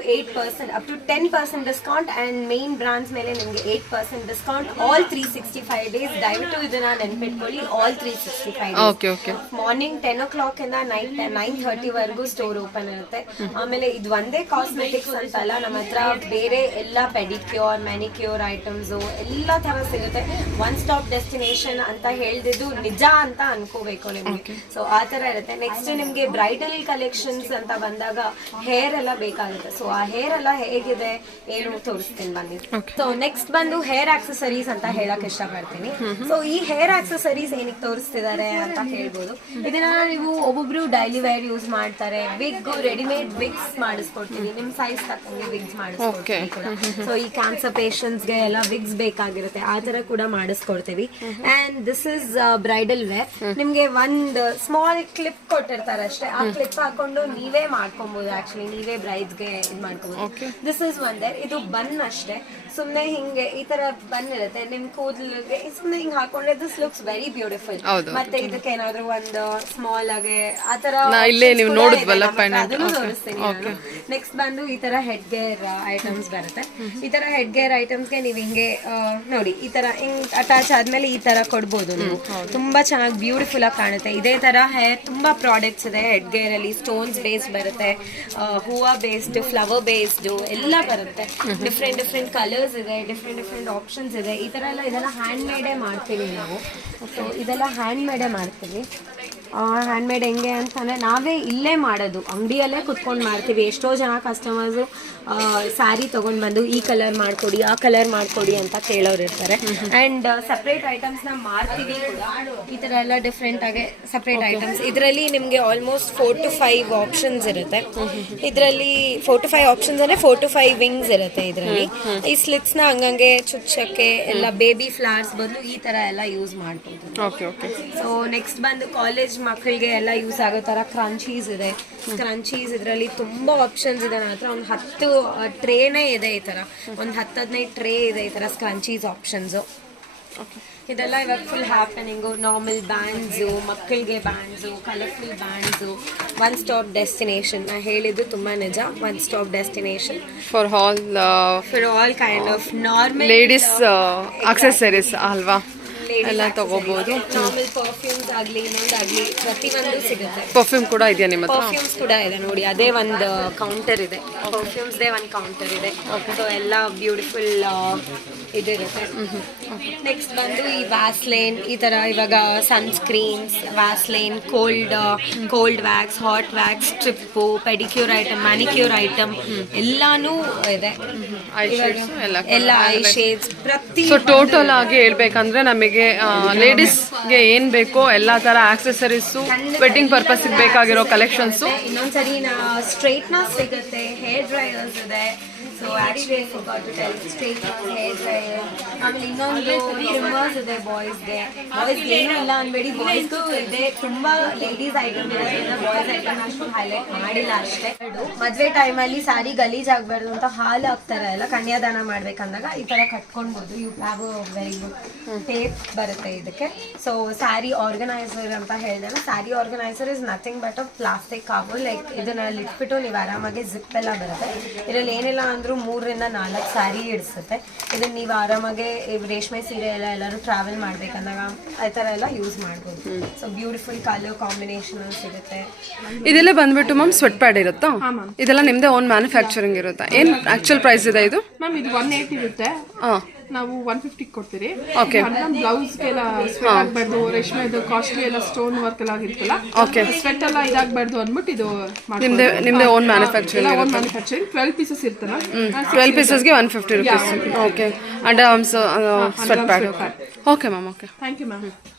10% discount. And main brands ಮೇಲೆ ನಿಮ್ಗೆ 8% ಡಿಸ್ಕೌಂಟ್ ಆಲ್ 365 days. ದಯವಿಟ್ಟು ಇದನ್ನ ನೆನ್ಪಿಟ್ಕೊಳ್ಳಿ, ಆಲ್ 365 days. ಮಾರ್ನಿಂಗ್ 10 o'clock ಇಂದ ನೈಟ್ 9:30 ವರೆಗೂ ಸ್ಟೋರ್ ಓಪನ್ ಇರುತ್ತೆ. ಆಮೇಲೆ ಇದು ಒಂದೇ ಕಾಸ್ಮೆಟಿಕ್ಸ್ ಅಂತಲ್ಲ, ನಮ್ಮ ಹತ್ರ ಬೇರೆ ಎಲ್ಲ ಪೆಡಿಕ್ಯೂರ್, ಮ್ಯಾನಿಕ್ಯೂರ್ ಐಟಮ್ಸ್ ಎಲ್ಲ ತರ ಸಿಗುತ್ತೆ. ಒನ್ ಸ್ಟಾಪ್ ಡೆಸ್ಟಿನೇಷನ್ ಅಂತ ಹೇಳ್ದಿದ್ದು ನಿಜ ಅಂತ ಅನ್ಕೋಬೇಕು ನಿಮ್ಗೆ. ಸೊ ಆ ತರ ಇರುತ್ತೆ. ನೆಕ್ಸ್ಟ್ ನಿಮ್ಗೆ ಬ್ರೈಡಲ್ ಕಲೆಕ್ಷನ್ಸ್ ಅಂತ ಬಂದಾಗ ಹೇರ್ ಎಲ್ಲ ಬೇಕಾಗುತ್ತೆ. ಸೊ ಆ ಹೇರ್ ಎಲ್ಲ ಹೇಗಿದೆ ಏನು ತೋರಿಸ್ತೀನಿ ಬನ್ನಿ. ಸೊ ನೆಕ್ಸ್ಟ್ ಬಂದು ಹೇರ್ ಆಕ್ಸೆಸರೀಸ್ ಅಂತ ಹೇಳಕ್ ಇಷ್ಟಪಡ್ತೀನಿ. ಸೊ ಈ ಹೇರ್ ಆಕ್ಸೆಸರೀಸ್ ಏನಕ್ಕೆ ತೋರಿಸ್ತಿದ್ದಾರೆ ಅಂತ ಹೇಳ್ಬೋದು. ಇದನ್ನ ನೀವು ಒಬ್ಬೊಬ್ರು ಡೈಲಿ ವೇರ್ ಯೂಸ್ ಮಾಡ್ತಾರೆ. ವಿಗ್, ರೆಡಿಮೇಡ್ ವಿಗ್ಸ್ ಮಾಡಿಸ್ಕೊಡ್ತೀವಿ. ನಿಮ್ ಸೈಜ್ ತಕ್ಕ ವಿಗ್ಸ್ ಮಾಡಿಸ್ಕೊಡ್ತೀವಿ ಕೂಡ. ಸೊ ಈ ಕ್ಯಾನ್ಸರ್ ಪೇಷಂಟ್ಸ್ಗೆ ಎಲ್ಲ ವಿಗ್ಸ್ ಬೇಕಾಗಿರುತ್ತೆ, ಆ ತರ ಕೂಡ ಮಾಡಿಸ್ಕೊಡ್ತೀವಿ. And this is bridal wear. ನಿಮ್ಗೆ ಒಂದು ಸ್ಮಾಲ್ ಕ್ಲಿಪ್ ಕೊಟ್ಟಿರ್ತಾರೆ ಅಷ್ಟೇ, ಆ ಕ್ಲಿಪ್ ಹಾಕೊಂಡು ನೀವೇ ಮಾಡ್ಕೊಬಹುದು. ಆಕ್ಚುಲಿ ನೀವೇ ಬ್ರೈಡ್ಸ್ಗೆ ಇದು ಮಾಡ್ಕೊಬಹುದು. This is one there. ಇದು ಬನ್ ಅಷ್ಟೇ, ಸುಮ್ನೆ ಹಿಂಗೆ ಈ ತರ ಬನ್ ಇರುತ್ತೆ ನಿಮ್ ಕೂದಲಿಗೆ, ಸುಮ್ನೆ ಹಿಂಗ್ ಹಾಕೊಂಡ್ರೆ ದಿಸ್ ಲುಕ್ಸ್ ವೆರಿ ಬ್ಯೂಟಿಫುಲ್. ಮತ್ತೆ ಇದಕ್ಕೆ ಏನಾದ್ರು ಒಂದು ಸ್ಮಾಲ್ ಆಗಿ ಆತರ ಇಲ್ಲೇ ನೀವು ನೋಡಿದ್ವಲ್ಲ ಅದನ್ನು ತೋರಿಸ್ತೀನಿ ನಾನು. ನೆಕ್ಸ್ಟ್ ಬಂದು ಈ ತರ ಹೆಡ್ ಗೇರ್ ಐಟಮ್ಸ್ ಬರುತ್ತೆ. ಈ ತರ ಹೆಡ್ ಗೇರ್ ಐಟಮ್ಸ್ ಗೆ ನೀವು ಹಿಂಗೆ ನೋಡಿ ಈ ತರ ಹಿಂಗ್ ಅಟ್ಯಾಚ್ ಆದ್ಮೇಲೆ ಈ ತರ ಕೊಡ್ಬೋದು ನೀವು. ತುಂಬಾ ಚೆನ್ನಾಗಿ ಬ್ಯೂಟಿಫುಲ್ ಆಗಿ ಕಾಣುತ್ತೆ. ಇದೇ ತರ ಹೇರ್ ತುಂಬಾ ಪ್ರಾಡಕ್ಟ್ಸ್ ಇದೆ ಹೆಡ್ ಗೇರ್ ಅಲ್ಲಿ. ಸ್ಟೋನ್ಸ್ ಬೇಸ್ಡ್ ಬರುತ್ತೆ, ಹೂವಾ ಬೇಸ್ಡ್, ಫ್ಲವರ್ ಬೇಸ್ಡ್ ಎಲ್ಲ ಬರುತ್ತೆ. ಡಿಫ್ರೆಂಟ್ ಡಿಫ್ರೆಂಟ್ ಕಲರ್ಸ್ ಇದೆ, ಡಿಫ್ರೆಂಟ್ ಆಪ್ಷನ್ಸ್ ಇದೆ. ಈ ತರ ಎಲ್ಲ ಇದೆಲ್ಲ ಹ್ಯಾಂಡ್ ಮೇಡೇ ಮಾಡ್ತೀವಿ ನಾವು. ಸೊ ಇದೆಲ್ಲ ಹ್ಯಾಂಡ್ ಮೇಡೇ ಮಾಡ್ತೀವಿ. ಹ್ಯಾಂಡ್ ಮೇಡ್ ಹೆಂಗೆ ಅಂತಂದರೆ ನಾವೇ ಇಲ್ಲೇ ಮಾಡೋದು, ಅಂಗಡಿಯಲ್ಲೇ ಕುತ್ಕೊಂಡು ಮಾಡ್ತೀವಿ. ಎಷ್ಟೋ ಜನ ಕಸ್ಟಮರ್ಸು ಸ್ಯಾರಿ ತೊಗೊಂಡು ಬಂದು ಈ ಕಲರ್ ಮಾಡಿಕೊಡಿ, ಆ ಕಲರ್ ಮಾಡಿಕೊಡಿ ಅಂತ ಕೇಳೋರು ಇರ್ತಾರೆ. ಆ್ಯಂಡ್ ಸಪ್ರೇಟ್ ಐಟಮ್ಸ್ನ ಮಾರ್ತೀವಿ ಕೂಡ. ಈ ಥರ ಎಲ್ಲ ಡಿಫ್ರೆಂಟಾಗಿ ಸಪ್ರೇಟ್ ಐಟಮ್ಸ್. ಇದರಲ್ಲಿ ನಿಮಗೆ ಆಲ್ಮೋಸ್ಟ್ 4 to 5 ಆಪ್ಷನ್ಸ್ ಇರುತ್ತೆ. ಇದರಲ್ಲಿ 4 to 5 ಆಪ್ಷನ್ಸ್ ಅಂದರೆ 4 to 5 ವಿಂಗ್ಸ್ ಇರುತ್ತೆ ಇದರಲ್ಲಿ. ಈ ಸ್ಲಿಟ್ಸ್ನ ಹಂಗಂಗೆ ಚುಚ್ಚಕ್ಕೆ ಎಲ್ಲ ಬೇಬಿ ಫ್ಲವರ್ಸ್ ಬದಲು ಈ ಥರ ಎಲ್ಲ ಯೂಸ್ ಮಾಡ್ಬೋದು. ಸೊ ನೆಕ್ಸ್ಟ್ ಬಂದು ಕಾಲೇಜ್ ಮಕ್ಕಳಿಗೆ ಎಲ್ಲ ಯೂಸ್ ಆಗೋ ಥರ ಕ್ರಂಚೀಸ್ ಇದೆ. ಕ್ರಂಚೀಸ್ ಇದರಲ್ಲಿ ತುಂಬ ಆಪ್ಷನ್ಸ್ ಇದೆ. ನನ್ನ ಹತ್ರ ಒಂದು 10 ಟ್ರೇನೇ ಇದೆ. ಈ ಥರ ಒಂದು 10-15 ಟ್ರೇ ಇದೆ ಈ ಥರ ಕ್ರಂಚೀಸ್ ಆಪ್ಷನ್ಸು. ಇದೆಲ್ಲ ಇವಾಗ ಫುಲ್ ಹ್ಯಾಪನಿಂಗು. ನಾರ್ಮಲ್ ಬ್ಯಾಂಡ್ಸು, ಮಕ್ಕಳಿಗೆ bands, colourful bands. One stop destination. ನಾ ಹೇಳಿದ್ದು ತುಂಬ ನಿಜ. One stop destination for all kind of normal ladies accessories ಅಲ್ವಾ, ಎಲ್ಲ ತಗೋಬಹುದು. ನಾರ್ಮಲ್ ಪರ್ಫ್ಯೂಮ್ಸ್ ಆಗಲಿ ಇನ್ನೊಂದಾಗಲಿ ಪ್ರತಿಯೊಂದು ಸಿಗುತ್ತೆ. ಪರ್ಫ್ಯೂಮ್ ಕೂಡ ಇದೆಯಾ ನಿಮ್ಮ ಹತ್ರ? ಪರ್ಫ್ಯೂಮ್ಸ್ ಕೂಡ ಇದೆ ನೋಡಿ, ಅದೇ ಒಂದು ಕೌಂಟರ್ ಇದೆ. ಪರ್ಫ್ಯೂಮ್ಸ್ದೇ ಒಂದು ಕೌಂಟರ್ ಇದೆ. ಸೊ ಎಲ್ಲ ಬ್ಯೂಟಿಫುಲ್ ಇದಿರುತ್ತೆ. ನೆಕ್ಸ್ಟ್ ಬಂದು ಈ ವ್ಯಾಸ್ಲೈನ್, ಈ ಥರ ಇವಾಗ sunscreens, Vaseline, cold wax, hot wax, strip, pedicure item, manicure item ಎಲ್ಲಾನು ಇದೆ. ಎಲ್ಲ ಐ ಶೇಡ್ಸ್ ಪ್ರತಿ. ಸೊ ಟೋಟಲ್ ಆಗಿ ಹೇಳ್ಬೇಕಂದ್ರೆ ನಮಗೆ ಲೇಡೀಸ್ಗೆ ಏನ್ ಬೇಕೋ ಎಲ್ಲಾ ತರ ಆಕ್ಸೆಸರೀಸು, ವೆಡ್ಡಿಂಗ್ ಪರ್ಪಸ್ ಬೇಕಾಗಿರೋ ಕಲೆಕ್ಷನ್ಸು. ಇನ್ನೊಂದ್ಸರಿ ಸ್ಟ್ರೈಟ್ನರ್ಸ್ ಸಿಗುತ್ತೆ, ಹೇರ್ ಡ್ರೈಯರ್ಸ್ ಇದೆ. So actually straightener, hair dryer, ಆಮೇಲೆ ಇನ್ನೊಂದು ಟ್ರಿಮ್ಮರ್ಸ್ ಇದೆ ಬಾಯ್ಸ್ಗೆ. ಬಾಯ್ಸ್ಗೆ ಏನೂ ಇಲ್ಲ ಅನ್ಬೇಡಿ, ಬಾಯ್ಸ್ಗೂ ಇದೆ. ತುಂಬಾ ಲೇಡೀಸ್ ಐಟಮ್ ಇರೋದ್ರಿಂದ ಬಾಯ್ಸ್ ಐಟಮ್ ಅಷ್ಟು ಹೈಲೈಟ್ ಮಾಡಿಲ್ಲ ಅಷ್ಟೇ. ಮದುವೆ ಟೈಮಲ್ಲಿ ಸ್ಯಾರಿ ಗಲೀಜ್ ಆಗಬಾರ್ದು ಅಂತ ಹಾಲು ಹಾಕ್ತಾರೆ ಎಲ್ಲ, ಕನ್ಯಾದಾನ ಮಾಡ್ಬೇಕಂದಾಗ ಈ ತರ ಕಟ್ಕೊಳ್ಬೋದು. You have a very good tape ಬರುತ್ತೆ ಇದಕ್ಕೆ. ಸೊ ಸ್ಯಾರಿ ಆರ್ಗನೈಸರ್ ಅಂತ ಹೇಳಿದೆ. Sari organiser is nothing but a plastic cover. Like ಇದನ್ನ ಇಟ್ಬಿಟ್ಟು ನೀವು ಆರಾಮಾಗಿ ಜಿಪ್ ಎಲ್ಲ ಬರುತ್ತೆ. ಇದರಲ್ಲಿ ಏನಿಲ್ಲ ಅಂದ್ರೂ 3 ರಿಂದ 4 ಸ್ಯಾರಿ ಇಡಿಸುತ್ತೆ. ಇದನ್ನ ನೀವು ಆರಾಮಾಗಿ ರೇಷ್ಮೆ ಸೀರೆ ಎಲ್ಲರೂ ಟ್ರಾವೆಲ್ ಮಾಡ್ಬೇಕಂದಾಗ ಆ ಥರ ಎಲ್ಲ ಯೂಸ್ ಮಾಡ್ಬೋದು. ಸೊ ಬ್ಯೂಟಿಫುಲ್ ಕಲರ್ ಕಾಂಬಿನೇಷನ್ ಸಿಗುತ್ತೆ. ಇದೆಲ್ಲ ಬಂದ್ಬಿಟ್ಟು ಮ್ಯಾಮ್ ಸ್ವೆಟ್ ಪ್ಯಾಡ್ ಇರುತ್ತಾ? ಇದೆಲ್ಲ ನಿಮ್ದೇ ಓನ್ ಮ್ಯಾನುಫ್ಯಾಕ್ಚರಿಂಗ್ ಇರುತ್ತಾ? ಏನ್ ಆಕ್ಚುಲ್ ಪ್ರೈಸ್ ಇದೆ ಇದು? ಮ್ಯಾಮ್ ಇದು 180 ಇರುತ್ತೆ. ನಾವು 150 ಕೊಡ್ತೀರಿ. ಓಕೆ. ಬ್ಲೌಸ್ಗೆಲ್ಲ ಸ್ವೆಟ್ ಆಗಬಾರ್ದು, ರೇಷ್ಮೆದು ಕಾಸ್ಟ್ಲಿ ಎಲ್ಲ ಸ್ಟೋನ್ ವರ್ಕ್ ಎಲ್ಲ ಆಗಿರುತ್ತಲ್ಲ, ಓಕೆ, ಸ್ವೆಟ್ ಎಲ್ಲ ಇದಾಗಬಾರ್ದು ಅಂದ್ಬಿಟ್ಟು ಇದು ನಿಮ್ದೇ ಓನ್ ಮ್ಯಾನುಫ್ಯಾಕ್ಚರಿಂಗ್. 12 ಪೀಸಸ್ ಇರ್ತಲ್ಲ, 12 ಪೀಸಸ್ಗೆ 150 rupees. Okay. And arms sweat pad. Okay ma'am, okay. Thank you ma'am.